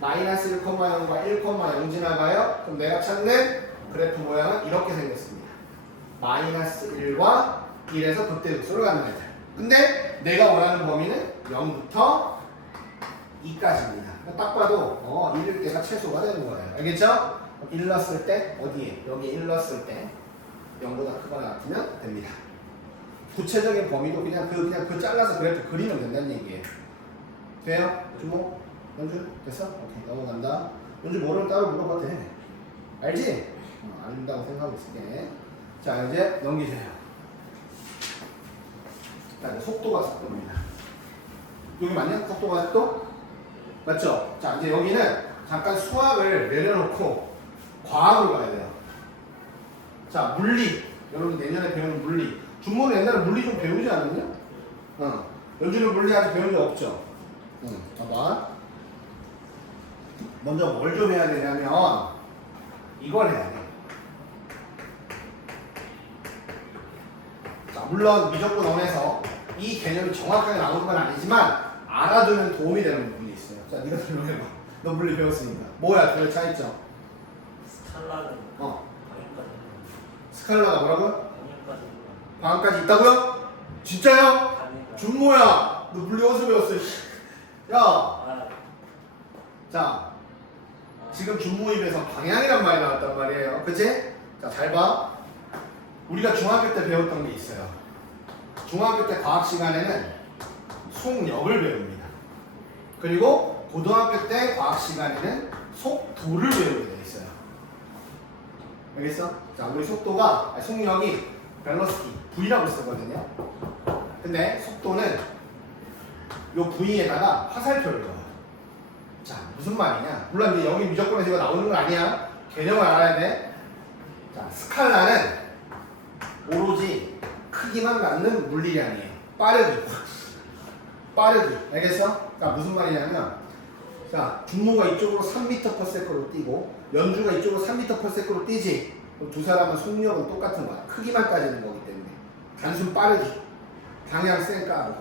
마이너스 1,0과 1,0 지나가요. 그럼 내가 찾는 그래프 모양은 이렇게 생겼습니다. 마이너스 1과 1에서 극대극소를 갖는 애들. 근데 내가 원하는 범위는 0부터 2까지입니다. 딱 봐도 1일 때가 최소가 되는 거예요. 알겠죠? 1 넣었을 때 어디에? 여기 1 넣었을 때 0보다 크거나 같으면 됩니다. 구체적인 범위도 그냥 그 잘라서 그래프 그리면 된다는 얘기예요. 돼요? 주모? 연주? 됐어? 오케이, 넘어간다. 연주 뭐를 따로 물어봐도 돼. 알지? 안다고 생각하고 있을게. 자, 이제 넘기세요. 자, 이제 속도입니다. 여기 맞냐? 속도가 속도? 맞죠? 자, 이제 여기는 잠깐 수학을 내려놓고 과학을 가야 돼요. 자, 물리. 여러분 내년에 배우는 물리. 준모는 옛날에 물리 좀 배우지 않았냐? 연주는 물리 아직 배운 적 없죠? 봐봐. 먼저 뭘 좀 해야 되냐면 이걸 해야 돼. 자, 물론 미적분 원에서 이 개념이 정확하게 나오는 건 아니지만 알아두면 도움이 되는 부분이 있어요. 자, 네가 설명해봐. 너 물리 배웠으니까. 뭐야, 둘의 차이점? 스칼라는 방향까지. 스칼라가 뭐라고요? 방향까지. 방학까지 있다고요? 진짜요? 준모야, 너 물리 어디서 배웠어? 야, 자, 지금 준모입에서 방향이란 말이 나왔단 말이에요. 그치? 자, 잘 봐. 우리가 중학교 때 배웠던 게 있어요. 중학교 때 과학 시간에는 속력을 배웁니다. 그리고 고등학교 때 과학 시간에는 속도를 배우게 돼 있어요. 알겠어? 자, 우리 속력이 벨로시티 V라고 쓰거든요. 근데 속도는 요 V에다가 화살표를 넣어요. 자, 무슨 말이냐? 물론 이제 여기 미적분에서 이거 나오는 건 아니야. 개념을 알아야 돼. 자, 스칼라는 오로지 크기만 갖는 물리량이에요. 빠르기. 알겠어? 자, 무슨 말이냐면, 자, 준모가 이쪽으로 3m/s로 뛰고 연주가 이쪽으로 3m/s로 뛰지. 그럼 두 사람은 속력은 똑같은 거야. 크기만 따지는 거기 때문에. 단순 빠르기, 방향 쌩까고.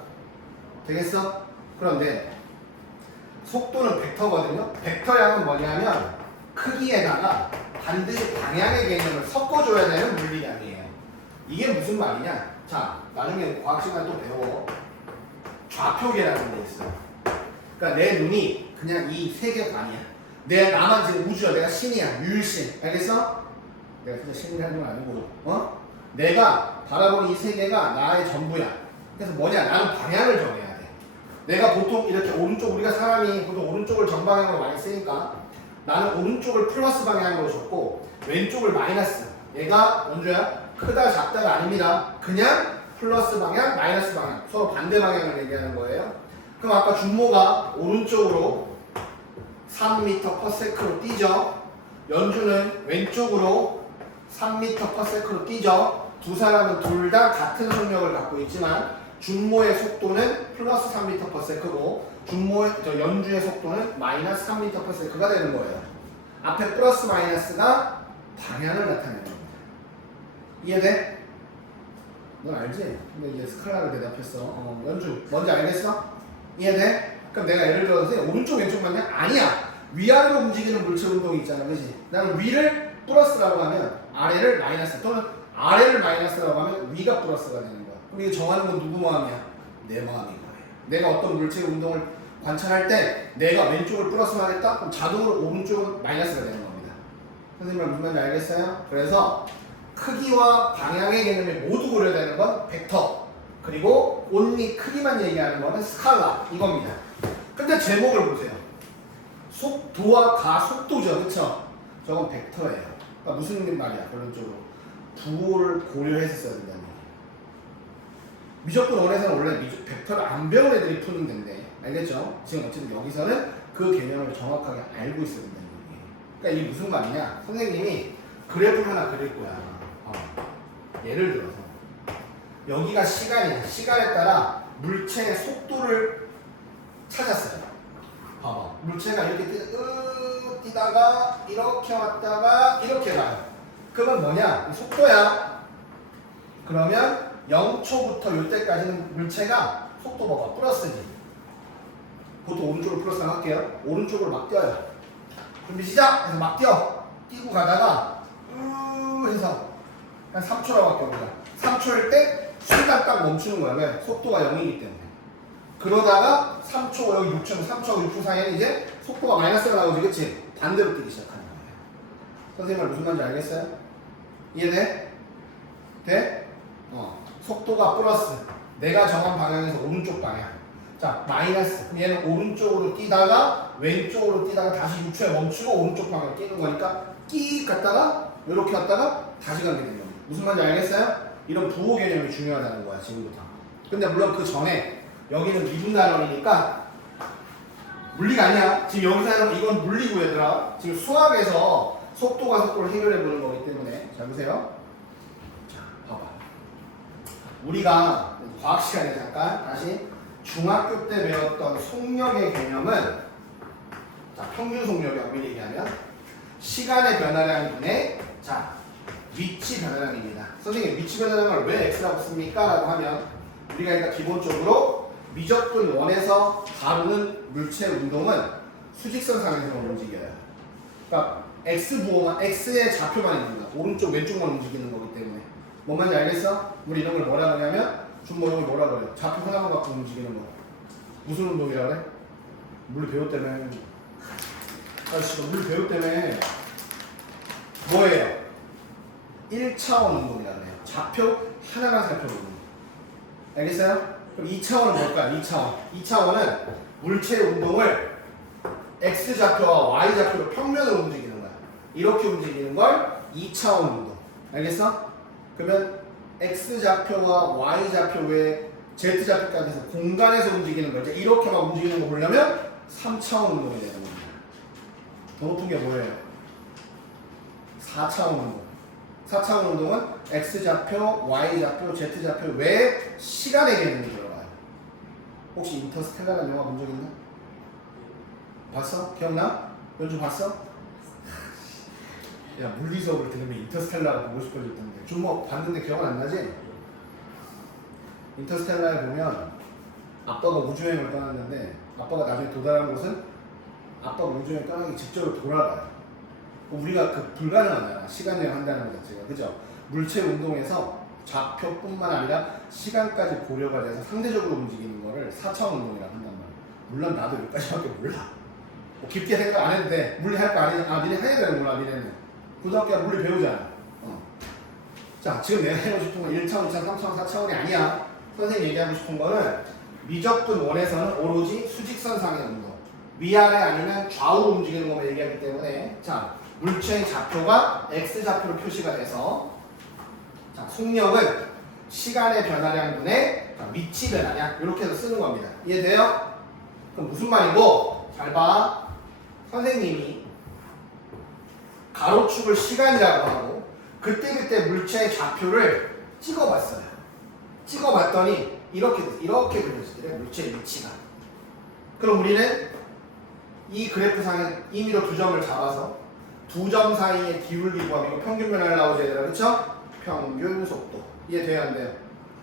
되겠어? 그런데 속도는 벡터거든요. 벡터량은 뭐냐면 크기에다가 반드시 방향의 개념을 섞어줘야 되는 물리량이에요. 이게 무슨 말이냐? 자, 나중에 과학 시간 또 배워. 좌표계라는 게 있어. 그러니까 내 눈이 그냥 이 세계관이야. 나만 지금 우주야. 내가 신이야. 유일신. 알겠어? 내가 진짜 신이라는 건 아니고, 내가 바라보는 이 세계가 나의 전부야. 그래서 뭐냐? 나는 방향을 정해야 돼. 내가 보통 이렇게 우리가 사람이 보통 오른쪽을 정방향으로 많이 쓰니까 나는 오른쪽을 플러스 방향으로 줬고 왼쪽을 마이너스. 얘가 연주야? 크다 작다가 아닙니다. 그냥 플러스 방향, 마이너스 방향. 서로 반대 방향을 얘기하는 거예요. 그럼 아까 준모가 오른쪽으로 3m/s로 뛰죠. 연주는 왼쪽으로 3m/s로 뛰죠. 두 사람은 둘 다 같은 속력을 갖고 있지만 준모의 속도는 플러스 3m/s고 연주의 속도는 마이너스 3m/s가 되는 거예요. 앞에 플러스 마이너스가 방향을 나타내는 겁니다. 이해돼? 넌 알지? 근데 이제 스칼라를 대답했어. 연주 뭔지 알겠어? 이해돼? 그럼 내가 예를 들어서 오른쪽 왼쪽 맞냐? 아니야. 위아래로 움직이는 물체 운동이 있잖아. 그지? 나는 위를 플러스라고 하면 아래를 마이너스, 또는 아래를 마이너스라고 하면 위가 플러스가 되는 거야. 그럼 이거 정하는 건 누구 마음이야? 내 마음인 거예요. 내가 어떤 물체 운동을 관찰할 때 내가 왼쪽을 플러스 하겠다? 그럼 자동으로 오른쪽은 마이너스가 되는 겁니다. 선생님 무슨 말인지 알겠어요? 그래서 크기와 방향의 개념이 모두 고려되는 건 벡터, 그리고 온리 크기만 얘기하는 거는 스칼라, 이겁니다. 근데 제목을 보세요. 속도와 가속도죠. 그쵸? 저건 벡터예요. 그러니까 무슨 말이야 결론적으로? 부호를 고려해서 써야 된다는 얘기예요. 미적분 원에서는 원래 벡터를 안 배운 애들이 푸는 데인데, 알겠죠? 지금 어쨌든 여기서는 그 개념을 정확하게 알고 있어야 된다는 얘기예요. 그러니까 이게 무슨 말이냐? 선생님이 그래프를 하나 그릴 거야. 예를 들어서 여기가 시간이야. 시간에 따라 물체의 속도를 찾았어요. 봐봐. 물체가 이렇게 뛰다가 이렇게 왔다가 이렇게 가요. 그건 뭐냐? 속도야. 그러면 0초부터 이때까지는 물체가 속도 봐봐. 플러스지. 보통 오른쪽으로 플러스 할게요. 오른쪽으로 막 뛰어요. 준비 시작! 해서 막 뛰어. 뛰고 가다가 해서 한 3초라고 할게요. 우리가 3초일 때 순간 딱 멈추는 거야. 왜? 속도가 0이기 때문에. 그러다가 3초, 여기 6초, 3초하고 6초 사이에는 이제 속도가 마이너스가 나오지, 그치? 반대로 뛰기 시작하는 거예요. 선생님 말 무슨 말인지 알겠어요? 이해돼? 돼? 속도가 플러스. 내가 정한 방향에서 오른쪽 방향. 자, 마이너스. 그럼 얘는 오른쪽으로 뛰다가 왼쪽으로 뛰다가 다시 6초에 멈추고 오른쪽 방향으로 뛰는 거니까 끼 갔다가 이렇게 왔다가 다시 가게 되는 겁니다. 무슨 말인지 알겠어요? 이런 부호 개념이 중요하다는 거야, 지금부터. 근데 물론 그 전에 여기는 미분 단원이니까 물리가 아니야. 지금 여기서 하는 이건 물리고 얘들아. 지금 수학에서 속도가 속도를 해결해 보는 거기 때문에 잘 보세요. 자, 봐봐. 우리가 과학 시간에 잠깐 다시 중학교 때 배웠던 속력의 개념은 자, 평균 속력이 엄밀히 얘기하면 시간의 변화량 분의 자, 위치 변화량입니다. 선생님 위치 변화량을 왜 x라고 씁니까? 라고 하면 우리가 일단 기본적으로 미적분 원에서 다루는 물체 운동은 수직선 상에서만 움직여요. 그러니까 x부호만 x의 좌표만 있는 거야. 오른쪽 왼쪽만 움직이는 거기 때문에. 뭔 말인지 알겠어? 우리 이런 걸 뭐라 그러냐면 준모형을 뭐라 그래? 좌표 하나만 갖고 움직이는 거. 무슨 운동이라 그래? 물 배웠다며. 아씨, 물 배웠다며. 뭐예요? 1차원 운동이라 그래요. 좌표 하나만 살펴보는 거. 알겠어요? 그럼 2차원은 뭘까요? 2차원. 2차원은 물체의 운동을 x좌표와 y좌표로 평면으로 움직이는 거야. 이렇게 움직이는 걸 2차원 운동. 알겠어? 그러면 x좌표와 y좌표 외에 z좌표까지 해서 공간에서 움직이는 걸 이렇게 막 움직이는 거 보려면 3차원 운동이 되는 겁니다. 더 높은 게 뭐예요? 4차원 운동. 4차원 운동은 x좌표, y좌표, z좌표 외에 시간의 개념이 들어가요. 혹시 인터스텔라라는 영화 본 적 있나? 봤어? 기억나? 연주 봤어? 야, 물리 수업을 들으면 인터스텔라를 보고 싶어질 텐데 주먹 봤는데 기억 안 나지? 인터스텔라에 보면 아빠가 우주여행을 떠났는데 아빠가 나중에 도달한 곳은 아빠가 우주여행 떠나기 직전으로 돌아가요. 우리가 그 불가능하잖아. 시간 여행 한다는 것 자체가. 그죠? 물체 운동에서 좌표뿐만 아니라 시간까지 고려가 돼서 상대적으로 움직이는 거를 4차원 운동이라고 한단 말이야. 물론 나도 여기까지밖에 몰라. 뭐 깊게 생각 안 해도 돼. 물리 할 거 아니야. 니네 해야 되는구나, 니네는. 고등학교 물리 배우잖아. 자, 지금 내가 해보고 싶은 건 1차원, 2차원, 3차원, 4차원이 아니야. 선생님이 얘기하고 싶은 거는 미적분 원에서는 오로지 수직선상의 운동. 위아래 아니면 좌우로 움직이는 것만 얘기하기 때문에 자, 물체의 좌표가 x좌표로 표시가 돼서 자, 속력은 시간의 변화량 분의 위치 변화량 이렇게 해서 쓰는 겁니다. 이해돼요? 그럼 무슨 말이고? 잘 봐. 선생님이 가로축을 시간이라고 하고 그때그때 물체의 좌표를 찍어봤어요. 찍어봤더니 이렇게 그려지더래. 물체의 위치가. 그럼 우리는 이 그래프상에 임의로 두 점을 잡아서 두 점 사이의 기울기 구하고 평균 변화를 나오죠, 얘들아. 그쵸? 평균 속도. 이해돼요, 안 돼요?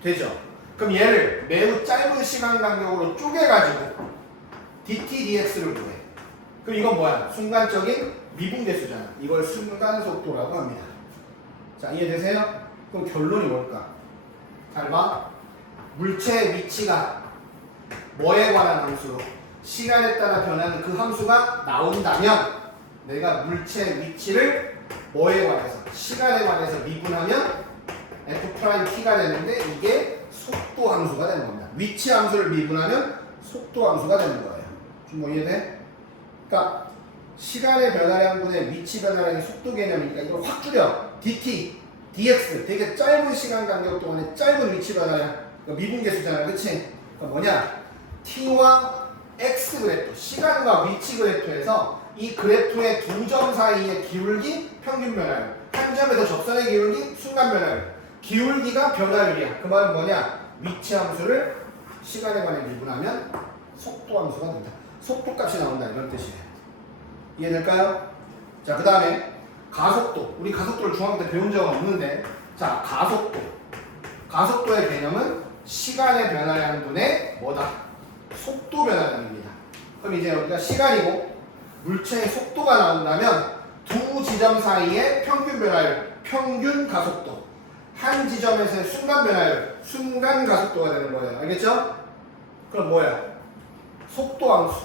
되죠? 그럼 얘를 매우 짧은 시간 간격으로 쪼개가지고 dt, dx를 구해. 그럼 이건 뭐야? 순간적인 미분계수잖아. 이걸 순간 속도라고 합니다. 자, 이해되세요? 그럼 결론이 뭘까? 잘 봐. 물체의 위치가 뭐에 관한 함수로 시간에 따라 변하는 그 함수가 나온다면 내가 물체의 위치를 뭐에 관해서 시간에 관해서 미분하면 f't가 되는데 이게 속도 함수가 되는 겁니다. 위치 함수를 미분하면 속도 함수가 되는 거예요. 좀 뭐 이해돼? 그러니까 시간의 변화량분의 위치 변화량의 속도 개념이니까 이걸 확 줄여. dt, dx 되게 짧은 시간 간격 동안에 짧은 위치 변화량 그러니까 미분계수잖아. 그치? 그러니까 뭐냐? t와 x 그래프, 시간과 위치 그래프에서 이 그래프의 두 점 사이의 기울기 평균 변화량. 한 점에서 접선의 기울기, 순간 변화율. 기울기가 변화율이야. 그 말은 뭐냐? 위치 함수를 시간에 관해 미분하면 속도 함수가 된다. 속도 값이 나온다. 이런 뜻이에요. 이해될까요? 자, 그 다음에 가속도. 우리 가속도를 중학교 때 배운 적은 없는데, 자, 가속도. 가속도의 개념은 시간의 변화량분의 뭐다? 속도 변화량입니다. 그럼 이제 여기가 시간이고 물체의 속도가 나온다면 두 지점 사이의 평균 변화율, 평균 가속도. 한 지점에서의 순간 변화율, 순간 가속도가 되는 거예요. 알겠죠? 그럼 뭐야? 속도 함수.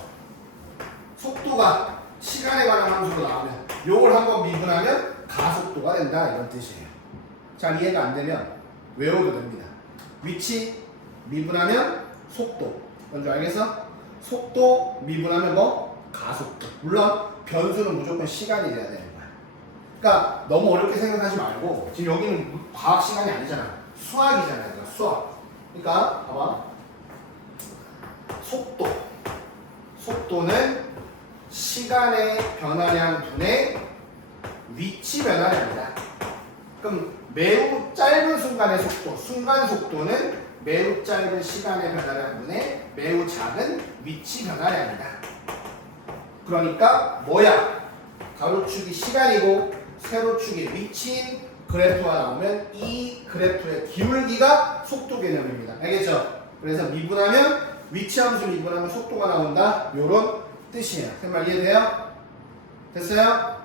속도가 시간에 관한 함수로 나오면 요걸 한번 미분하면 가속도가 된다. 이런 뜻이에요. 잘 이해가 안 되면 외워도 됩니다. 위치 미분하면 속도. 뭔지 알겠어? 속도 미분하면 뭐? 가속도. 물론 변수는 무조건 시간이 돼야 되는 거야. 그러니까 너무 어렵게 생각하지 말고 지금 여기는 과학 시간이 아니잖아. 수학이잖아요. 수학. 그러니까 봐봐. 속도. 속도는 시간의 변화량 분의 위치 변화량이다. 그럼 매우 짧은 순간의 속도, 순간 속도는 매우 짧은 시간의 변화량분의 매우 작은 위치 변화량이다. 그러니까 뭐야? 가로축이 시간이고 세로축이 위치인 그래프가 나오면 이 그래프의 기울기가 속도 개념입니다. 알겠죠? 그래서 미분하면 위치 함수 미분하면 속도가 나온다. 요런 뜻이에요. 정말 이해돼요? 됐어요?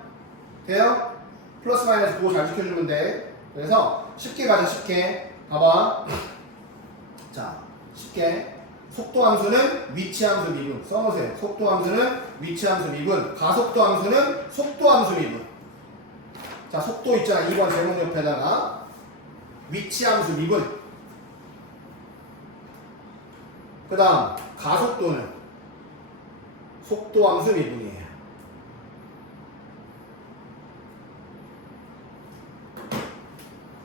돼요? 플러스 마이너스 그거 잘 지켜주면 돼. 그래서 쉽게 가자. 쉽게 봐봐. 자, 쉽게 속도 함수는 위치 함수 미분 써놓으세요. 속도 함수는 위치 함수 미분, 가속도 함수는 속도 함수 미분. 자, 속도 있잖아. 2번 제목 옆에다가 위치 함수 미분. 그 다음 가속도는 속도 함수 미분이에요.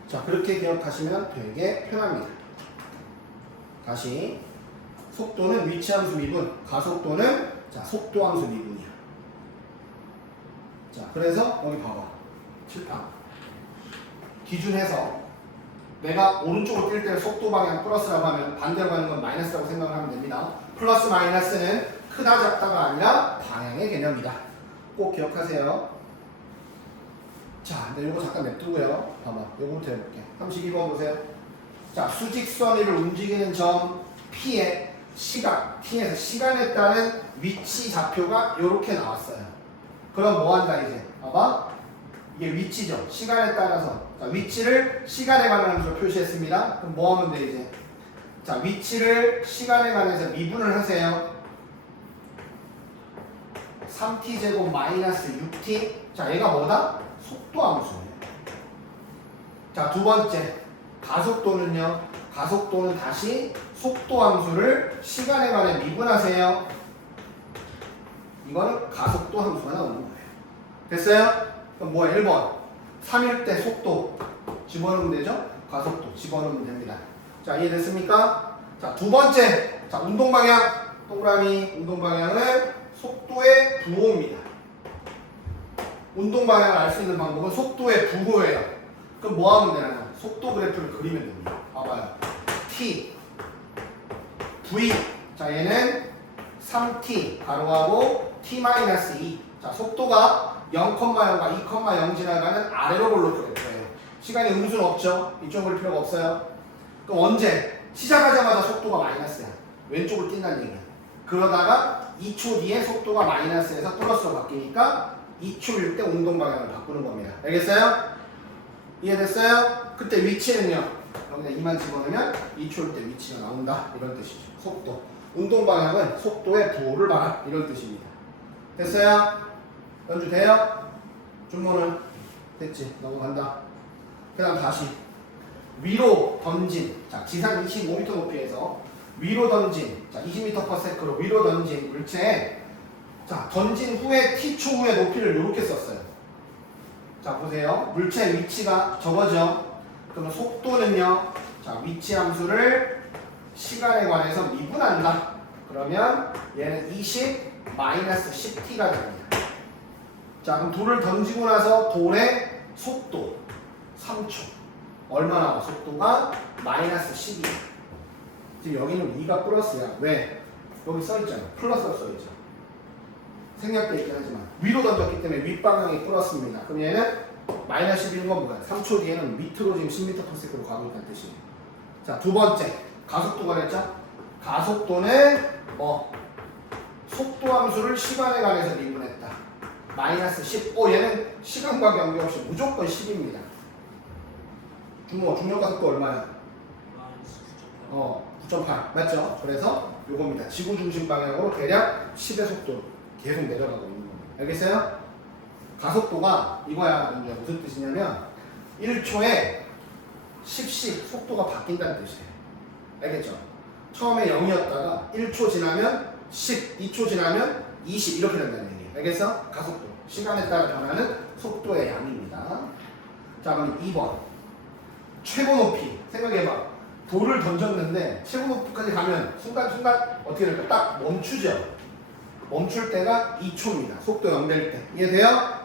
자, 그렇게 기억하시면 되게 편합니다. 다시 속도는 위치 함수 미분, 가속도는 자, 속도 함수 미분이야. 자, 그래서 여기 봐봐. 칠판 기준해서 내가 오른쪽으로 뛸 때 속도 방향 플러스라고 하면 반대로 가는 건 마이너스라고 생각을 하면 됩니다. 플러스 마이너스는 크다 작다가 아니라 방향의 개념이다. 꼭 기억하세요. 자, 근데 요거 잠깐 냅두고요. 봐봐. 요거부터 해볼게. 32번 보세요. 자, 수직선 위를 움직이는 점 P의 시각, T에서 시간에 따른 위치 좌표가 요렇게 나왔어요. 그럼 뭐 한다 이제? 봐봐. 이게 위치죠. 시간에 따라서. 자, 위치를 시간에 관한 함수로 표시했습니다. 그럼 뭐 하면 돼 이제? 자, 위치를 시간에 관해서 미분을 하세요. 3t제곱 마이너스 6t. 자, 얘가 뭐다? 속도 함수예요. 자, 두 번째. 가속도는요. 가속도는 다시 속도 함수를 시간에 관해 미분하세요. 이거는 가속도 함수가 나오는 거예요. 됐어요? 그럼 뭐야? 1번. 3일 때 속도 집어넣으면 되죠? 가속도 집어넣으면 됩니다. 자, 이해됐습니까? 자, 두 번째. 자, 운동 방향. 동그라미 운동 방향은 속도의 부호입니다. 운동 방향을 알 수 있는 방법은 속도의 부호예요. 그럼 뭐 하면 되나요? 속도 그래프를 그리면 됩니다. 봐봐요. t, v. 자, 얘는 3t 가로하고 t-2. 자, 속도가 0,0과 2,0 지나가는 아래로 볼록 그래프예요. 시간이 음수는 없죠. 이쪽으로 필요가 없어요. 그럼 언제? 시작하자마자 속도가 마이너스야. 왼쪽으로 뛴다는 얘기야. 그러다가 2초 뒤에 속도가 마이너스에서 플러스로 바뀌니까 2초일 때 운동 방향을 바꾸는 겁니다. 알겠어요? 이해됐어요? 그때 위치는요. 여기다 2만 집어넣으면 2초일 때 위치가 나온다. 이런 뜻이죠. 속도. 운동 방향은 속도의 부호를 봐라. 이런 뜻입니다. 됐어요? 연주 돼요? 준모는 됐지. 넘어간다. 그 다음 다시 위로 던진. 자, 지상 25m 높이에서 위로 던진. 자, 20m/s로 위로 던진 물체에 자, 던진 후에 t초 후에 높이를 이렇게 썼어요. 자, 보세요. 물체의 위치가 저거죠. 그러면 속도는요. 자, 위치 함수를 시간에 관해서 미분한다. 그러면 얘는 20-10t가 됩니다. 자, 그럼 돌을 던지고 나서 돌의 속도 3초. 얼마 나와? 속도가 마이너스 10이야. 지금 여기는 2가 플러스야. 왜? 여기 써있잖아. 플러스가 써있죠. 생략돼 있긴 하지만 위로 던졌기 때문에 윗방향이 플러스입니다. 그럼 얘는 마이너스 11인 건 뭐야? 3초 뒤에는 밑으로 지금 10m/s로 가고 있다는 뜻이에요. 자, 두 번째 가속도가 됐죠? 가속도는 속도 함수를 시간에 관해서 미분했다. 마이너스 10. 얘는 시간과 관계없이 무조건 10입니다. 중력 가속도 얼마야? 마이너스 9.8. 9.8 맞죠? 그래서 요겁니다. 지구 중심 방향으로 대략 10의 속도로 계속 내려가고 있는 겁니다. 알겠어요? 가속도가 이거야. 무슨 뜻이냐면 1초에 10씩 속도가 바뀐다는 뜻이에요. 알겠죠? 처음에 0이었다가 1초 지나면 10, 2초 지나면 20 이렇게 된다는 얘기예요. 알겠어? 가속도. 시간에 따라 변하는 속도의 양입니다. 자, 그럼 2번. 최고 높이. 생각해봐. 돌을 던졌는데 최고 높이까지 가면 순간 어떻게 될까? 딱 멈추죠? 멈출 때가 2초입니다. 속도 0 될 때. 이해돼요?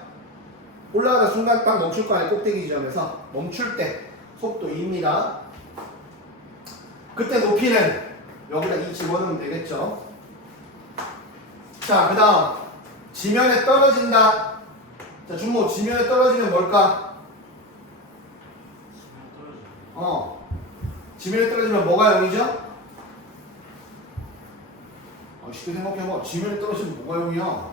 올라가다 순간 딱 멈출 거 아니에요. 꼭대기 지점에서. 멈출 때 속도 2입니다. 그때 높이는 여기다 2 집어넣으면 되겠죠? 자, 그 다음 지면에 떨어진다. 자, 준모 지면에 떨어지면 뭘까? 지면에 떨어지면 뭐가 0이죠? 쉽게 생각해봐. 지면에 떨어지면 뭐가 0이야?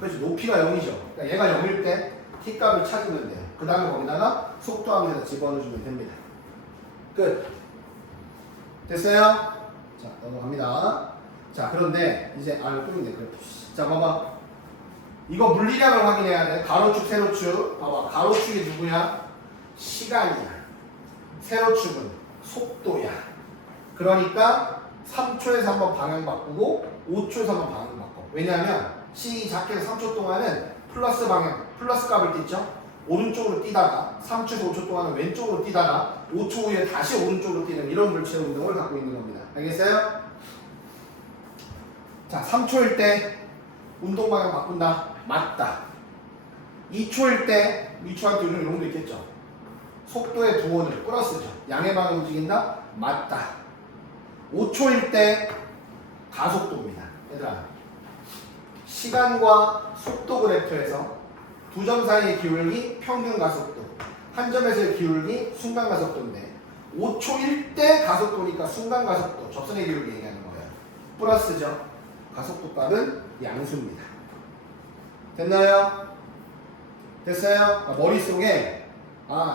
그렇지, 높이가 0이죠. 그러니까 얘가 0일 때 t값을 찾으면 돼요. 그 다음에 거기다가 속도 함수에다 집어넣어주면 됩니다. 끝. 됐어요? 자, 넘어갑니다. 자, 그런데 이제 이거 끄면 돼. 그래. 자, 봐봐. 이거 물리량을 확인해야 돼. 가로축, 세로축. 봐봐. 가로축이 누구야? 시간이야. 세로축은 속도야. 그러니까 3초에서 한번 방향 바꾸고 5초에서 한번 방향 바꿔. 왜냐하면 시작해서 3초 동안은 플러스 방향, 플러스 값을 띄죠. 오른쪽으로 뛰다가 3초에서 5초 동안은 왼쪽으로 뛰다가 5초 후에 다시 오른쪽으로 뛰는 이런 물체 운동을 갖고 있는 겁니다. 알겠어요? 자, 3초일 때 운동 방향 바꾼다. 맞다. 2초일 때 2초한테 요즘 이런 거 있겠죠. 속도의 부호는 플러스죠. 양의 방향 움직인다. 맞다. 5초일 때 가속도입니다. 얘들아, 시간과 속도 그래프에서 두 점 사이의 기울기 평균 가속도, 한 점에서의 기울기 순간 가속도인데 5초일 때 가속도니까 순간 가속도, 접선의 기울기 얘기하는 거예요. 플러스죠. 가속도 값은 양수입니다. 됐나요? 됐어요? 머릿속에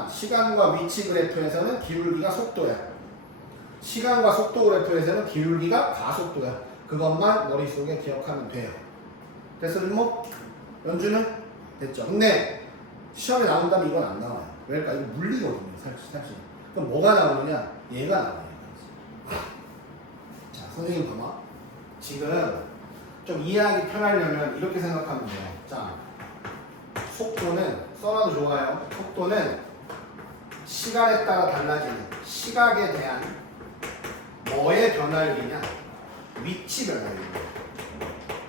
시간과 위치 그래프에서는 기울기가 속도야. 시간과 속도 그래프에서는 기울기가 가속도야. 그것만 머릿속에 기억하면 돼요. 됐어, 준모? 연주는? 됐죠. 근데 시험에 나온다면 이건 안 나와요. 왜일까? 이거 물리거든요, 사실. 그럼 뭐가 나오느냐? 얘가 나와요. 자, 선생님 봐봐. 지금 좀 이해하기 편하려면 이렇게 생각하면 돼요. 자, 속도는 써놔도 좋아요. 속도는 시간에 따라 달라지는 시각에 대한 뭐의 변화율이냐? 위치 변화율이냐.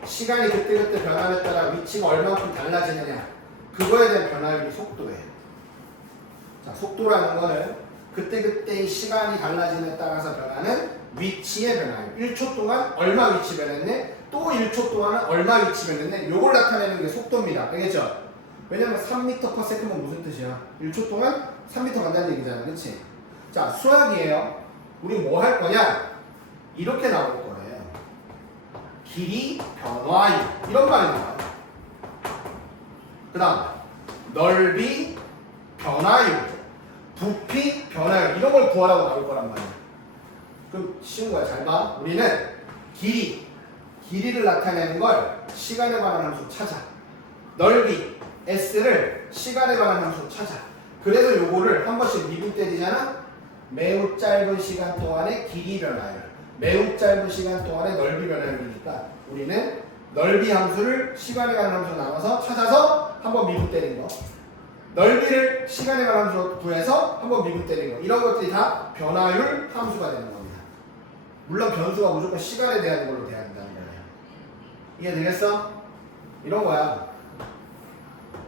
시간이 그때그때 변함에 따라 위치가 얼마큼 달라지느냐. 그거에 대한 변화율이 속도예요. 자, 속도라는 거는 그때그때의 시간이 달라짐에 따라서 변하는 위치의 변화율. 1초 동안 얼마 위치 변했네? 또 1초 동안은 얼마 위치 변했네? 요걸 나타내는 게 속도입니다. 알겠죠? 왜냐면 3m/s면 무슨 뜻이야? 1초 동안 3m 간다는 얘기잖아. 그치? 자, 수학이에요. 우리 뭐 할 거냐? 이렇게 나올 거예요. 길이 변화율. 이런 말이 나와요. 그 다음 넓이 변화율, 부피 변화율. 이런 걸 구하라고 나올 거란 말이야. 그럼 쉬운 거야. 잘 봐. 우리는 길이를 나타내는 걸 시간에 관한 함수 찾아. 넓이 S를 시간에 관한 함수 찾아. 그래서 요거를 한 번씩 미분 때리잖아. 매우 짧은 시간 동안의 길이 변화율, 매우 짧은 시간 동안의 넓이 변화율이니까 우리는 넓이 함수를 시간에 관한 함수로 나눠서 찾아서 한번 미분 때린 거, 넓이를 시간에 관한 함수로 구해서 한번 미분 때린 거, 이런 것들이 다 변화율 함수가 되는 겁니다. 물론 변수가 무조건 시간에 대한 걸로 돼야 된다는 거예요. 이해되겠어? 이런 거야.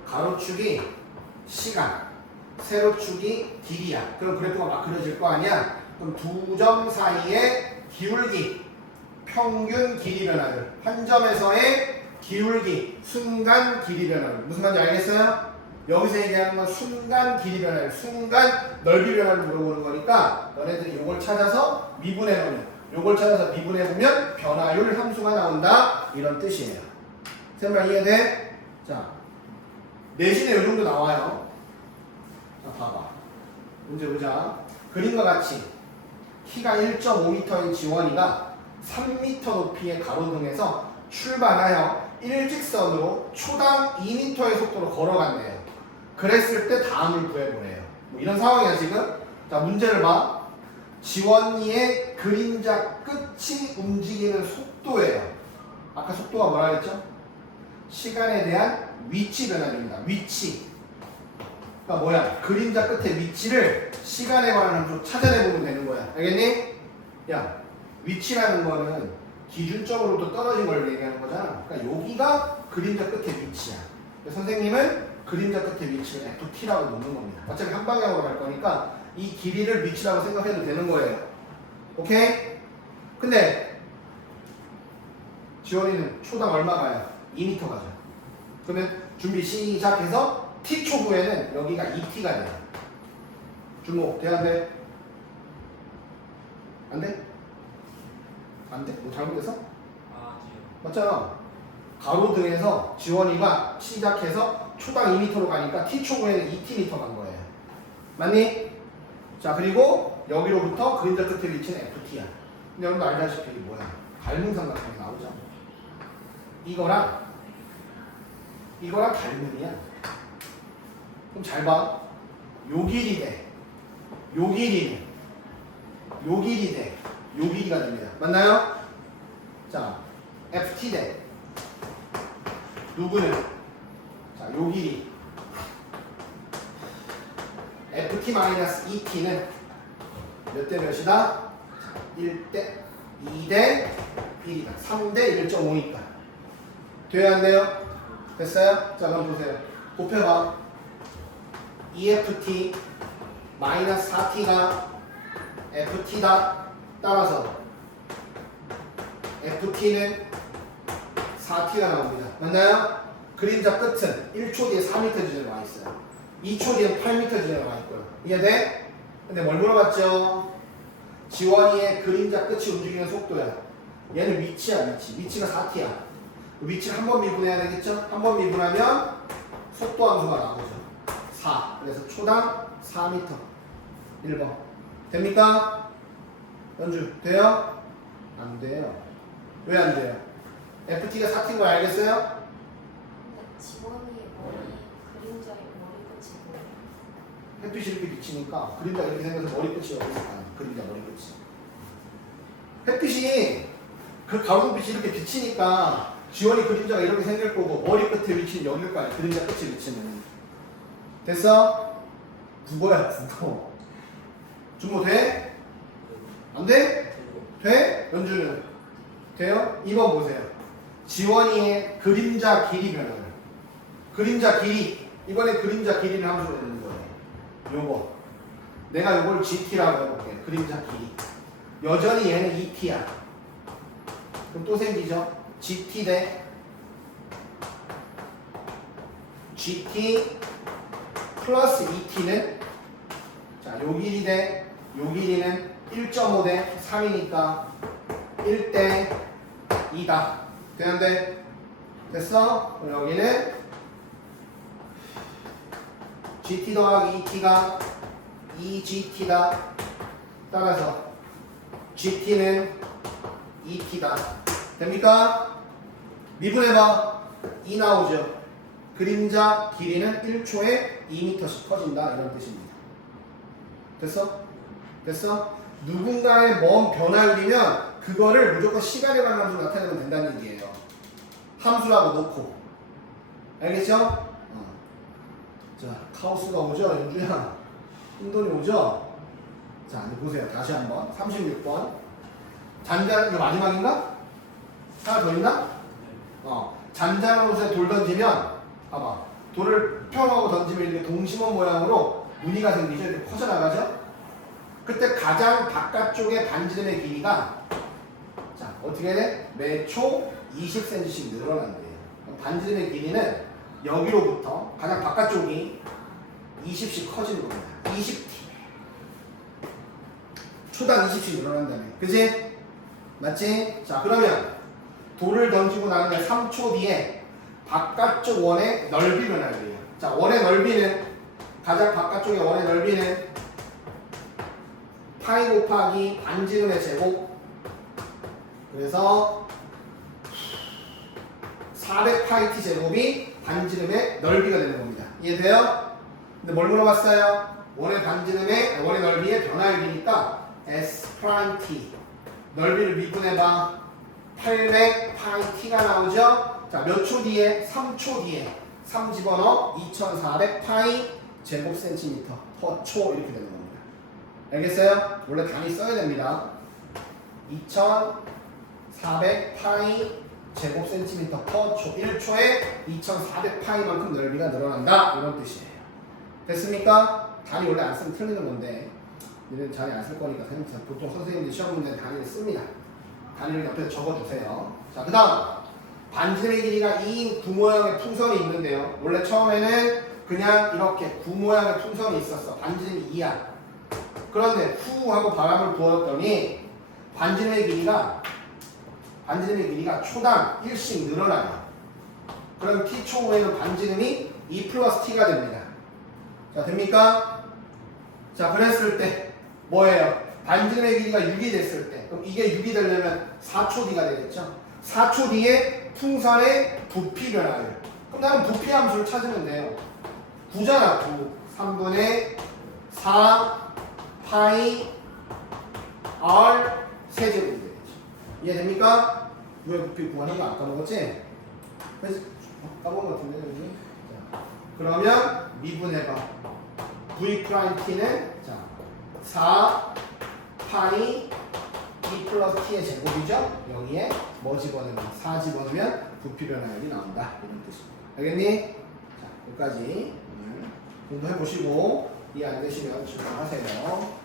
가로축이 시간, 세로축이 길이야. 그럼 그래프가 막 그려질 거 아니야? 그럼 두 점 사이의 기울기, 평균 길이 변화를, 한 점에서의 기울기, 순간 길이 변화를. 무슨 말인지 알겠어요? 여기서 얘기하는 건 순간 길이 변화를, 순간 넓이 변화를 물어보는 거니까 너네들이 이걸 찾아서 미분해 보면, 요걸 찾아서 미분해 보면 변화율 함수가 나온다, 이런 뜻이에요. 쌤말 이해돼? 자, 내신에 이 정도 나와요. 자, 봐봐. 문제 보자. 그림과 같이 키가 1.5m인 지원이가 3m 높이의 가로등에서 출발하여 일직선으로 초당 2m의 속도로 걸어간대요. 그랬을 때 다음을 구해보래요. 뭐 이런 상황이야 지금. 자, 문제를 봐. 지원이의 그림자 끝이 움직이는 속도예요. 아까 속도가 뭐라 그랬죠? 시간에 대한 위치 변화입니다. 위치. 그러니까 뭐야? 그림자 끝의 위치를 시간에 관한 함수로 찾아내보면 되는 거야. 알겠니? 야, 위치라는 거는 기준적으로 또 떨어진 걸 얘기하는 거잖아. 그러니까 여기가 그림자 끝의 위치야. 선생님은 그림자 끝의 위치를 FT라고 놓는 겁니다. 어차피 한 방향으로 갈 거니까 이 길이를 위치라고 생각해도 되는 거예요. 오케이? 근데 지원이는 초당 얼마 가요? 2m 가죠. 그러면 준비 시작해서 T초 후에는 여기가 2T가 돼요. 준모, 돼? 안 돼? 안 돼? 안 돼? 뭐 잘못됐어? 아, 뒤에. 맞잖아. 가로등에서 지원이가 시작해서 초당 2m로 가니까 T초 후에는 2Tm 간 거예요. 맞니? 자, 그리고 여기로부터 그림자 끝의 위치는 FT야. 근데 여러분도 알다시피 이게 뭐야? 갈문삼각형이 나오죠? 이거랑 갈문이야. 그럼 잘 봐. 요 길이 돼. 요 길이는 요 길이 돼. 요 길이가 됩니다. 맞나요? 자, FT 대 누구는? 자, 요 길이 FT-2T는 몇 대 몇이다? 1대 2대 1이다. 3대 1.5니까. 돼야 안 돼요? 됐어요? 자, 그럼 보세요. 곱해봐. EFT 마이너스 4T가 FT다. 따라서 FT는 4T가 나옵니다. 맞나요? 그림자 끝은 1초 뒤에 4m 지점에 와 있어요. 2초 뒤에 8m 지점에 와 있고요. 이해돼? 근데 뭘 물어봤죠? 지원이의 그림자 끝이 움직이는 속도야. 얘는 위치야, 위치. 위치가 4T야. 위치를 한 번 미분해야 되겠죠? 한 번 미분하면 속도 함수가 나오죠. 4. 그래서 초당 4m. 1번. 됩니까? 연주, 돼요? 안 돼요. 왜 안 돼요? FT가 4T인 거 알겠어요? 지원이의 머리, 그림자의 머리 끝이 뭐예요? 햇빛이 이렇게 비치니까 그림자 이렇게 생겨서 머리 끝이 여기 있어. 그림자 머리 끝이. 햇빛이 그 가로등빛이 이렇게 비치니까 지원이 그림자가 이렇게 생길 거고 머리 끝에 위치는 여길 거 아니야. 그림자 끝에 위치는. 됐어? 국어야 국어. 준모 돼? 안 돼? 돼? 연주는? 돼요? 2번 보세요. 지원이의 그림자 길이 변화를. 그림자 길이. 이번에 그림자 길이를 함수로 내는 거예요. 요거. 내가 요걸 GT라고 해볼게요. 그림자 길이. 여전히 얘는 2T야. 그럼 또 생기죠? GT 대 GT 플러스 2T는 자, 요 길이 대 요 길이는 1.5 대 3이니까 1대 2다. 되는데? 됐어? 그럼 여기는 GT 더하기 2T가 2GT다. 따라서 GT는 2T다. 됩니까? 미분해봐. 2 나오죠. 그림자 길이는 1초에 2m씩 커진다. 이런 뜻입니다. 됐어? 됐어? 누군가의 먼 변화율이면 그거를 무조건 시간에 관한 함수로 나타내면 된다는 얘기예요. 함수라고 놓고. 알겠죠? 자, 카오스가 오죠? 연주야. 혼돈이 오죠? 자, 이제 보세요. 다시 한번. 36번. 잔잔, 이거 마지막인가? 하나 더 있나? 잔잔한 옷에 돌 던지면, 봐봐. 돌을 평하고 던지면 이렇게 동심원 모양으로 무늬가 생기죠. 이렇게 퍼져나가죠. 그때 가장 바깥쪽의 반지름의 길이가 자 어떻게 돼? 매 초 20cm씩 늘어난대요. 반지름의 길이는 여기로부터 가장 바깥쪽이 20씩 커지는 겁니다. 20t. 초당 20씩 늘어난다며. 그치? 맞지? 자 그러면 돌을 던지고 난 후에 3초 뒤에 바깥쪽 원의 넓이 변화돼요. 자 원의 넓이는 가장 바깥쪽의 원의 넓이는 파이 곱하기 반지름의 제곱. 그래서 400파이 t 제곱이 반지름의 넓이가 되는 겁니다. 이해돼요? 근데 뭘 물어봤어요? 원의 넓이의 변화율이니까 s 프라임 t 넓이를 미분해봐. 800파이 t가 나오죠? 자, 몇 초 뒤에? 3초 뒤에 3 집어넣어 2400파이 제곱 센티미터 퍼 초 이렇게 되는 겁니다. 알겠어요? 원래 단위 써야 됩니다. 2400파이 제곱 센티미터 퍼 초. 1초에 2400파이만큼 넓이가 늘어난다. 이런 뜻이에요. 됐습니까? 단위 원래 안 쓰면 틀리는 건데 얘는 단위 안 쓸 거니까 보통 선생님들이 시험 문제는 단위를 씁니다. 단위를 옆에 적어주세요. 자, 그 다음 반지름의 길이가 2인 구모양의 풍선이 있는데요. 원래 처음에는 그냥 이렇게 구모양의 풍선이 있었어. 반지름이 2야. 그런데 후 하고 바람을 부었더니 반지름의 길이가 초당 1씩 늘어나요. 그럼 t초 후에는 반지름이 2 플러스 t가 됩니다. 자, 됩니까? 자, 그랬을 때 뭐예요? 반지름의 길이가 6이 됐을 때 그럼 이게 6이 되려면 4초 뒤가 되겠죠? 4초 뒤에 풍선의 부피 변화율. 그럼 나는 부피 함수를 찾으면 돼요. 9잖아. 9. 3분의 4 파이 r 세제곱이 되겠죠. 이해됩니까? 왜 부피 구하는 거 안 까먹었지? 그래서 까먹은 것 같은데 여기. 자, 그러면 미분해봐. v 프라임 t는 자 4 파이 2 플러스 t의 제곱이죠. 여기에 뭐 집어넣으면 4 집어넣으면 부피 변화율이 나온다. 이런 뜻입니다. 알겠니? 자, 여기까지 공부해 보시고 이해 안 되시면 질문하세요.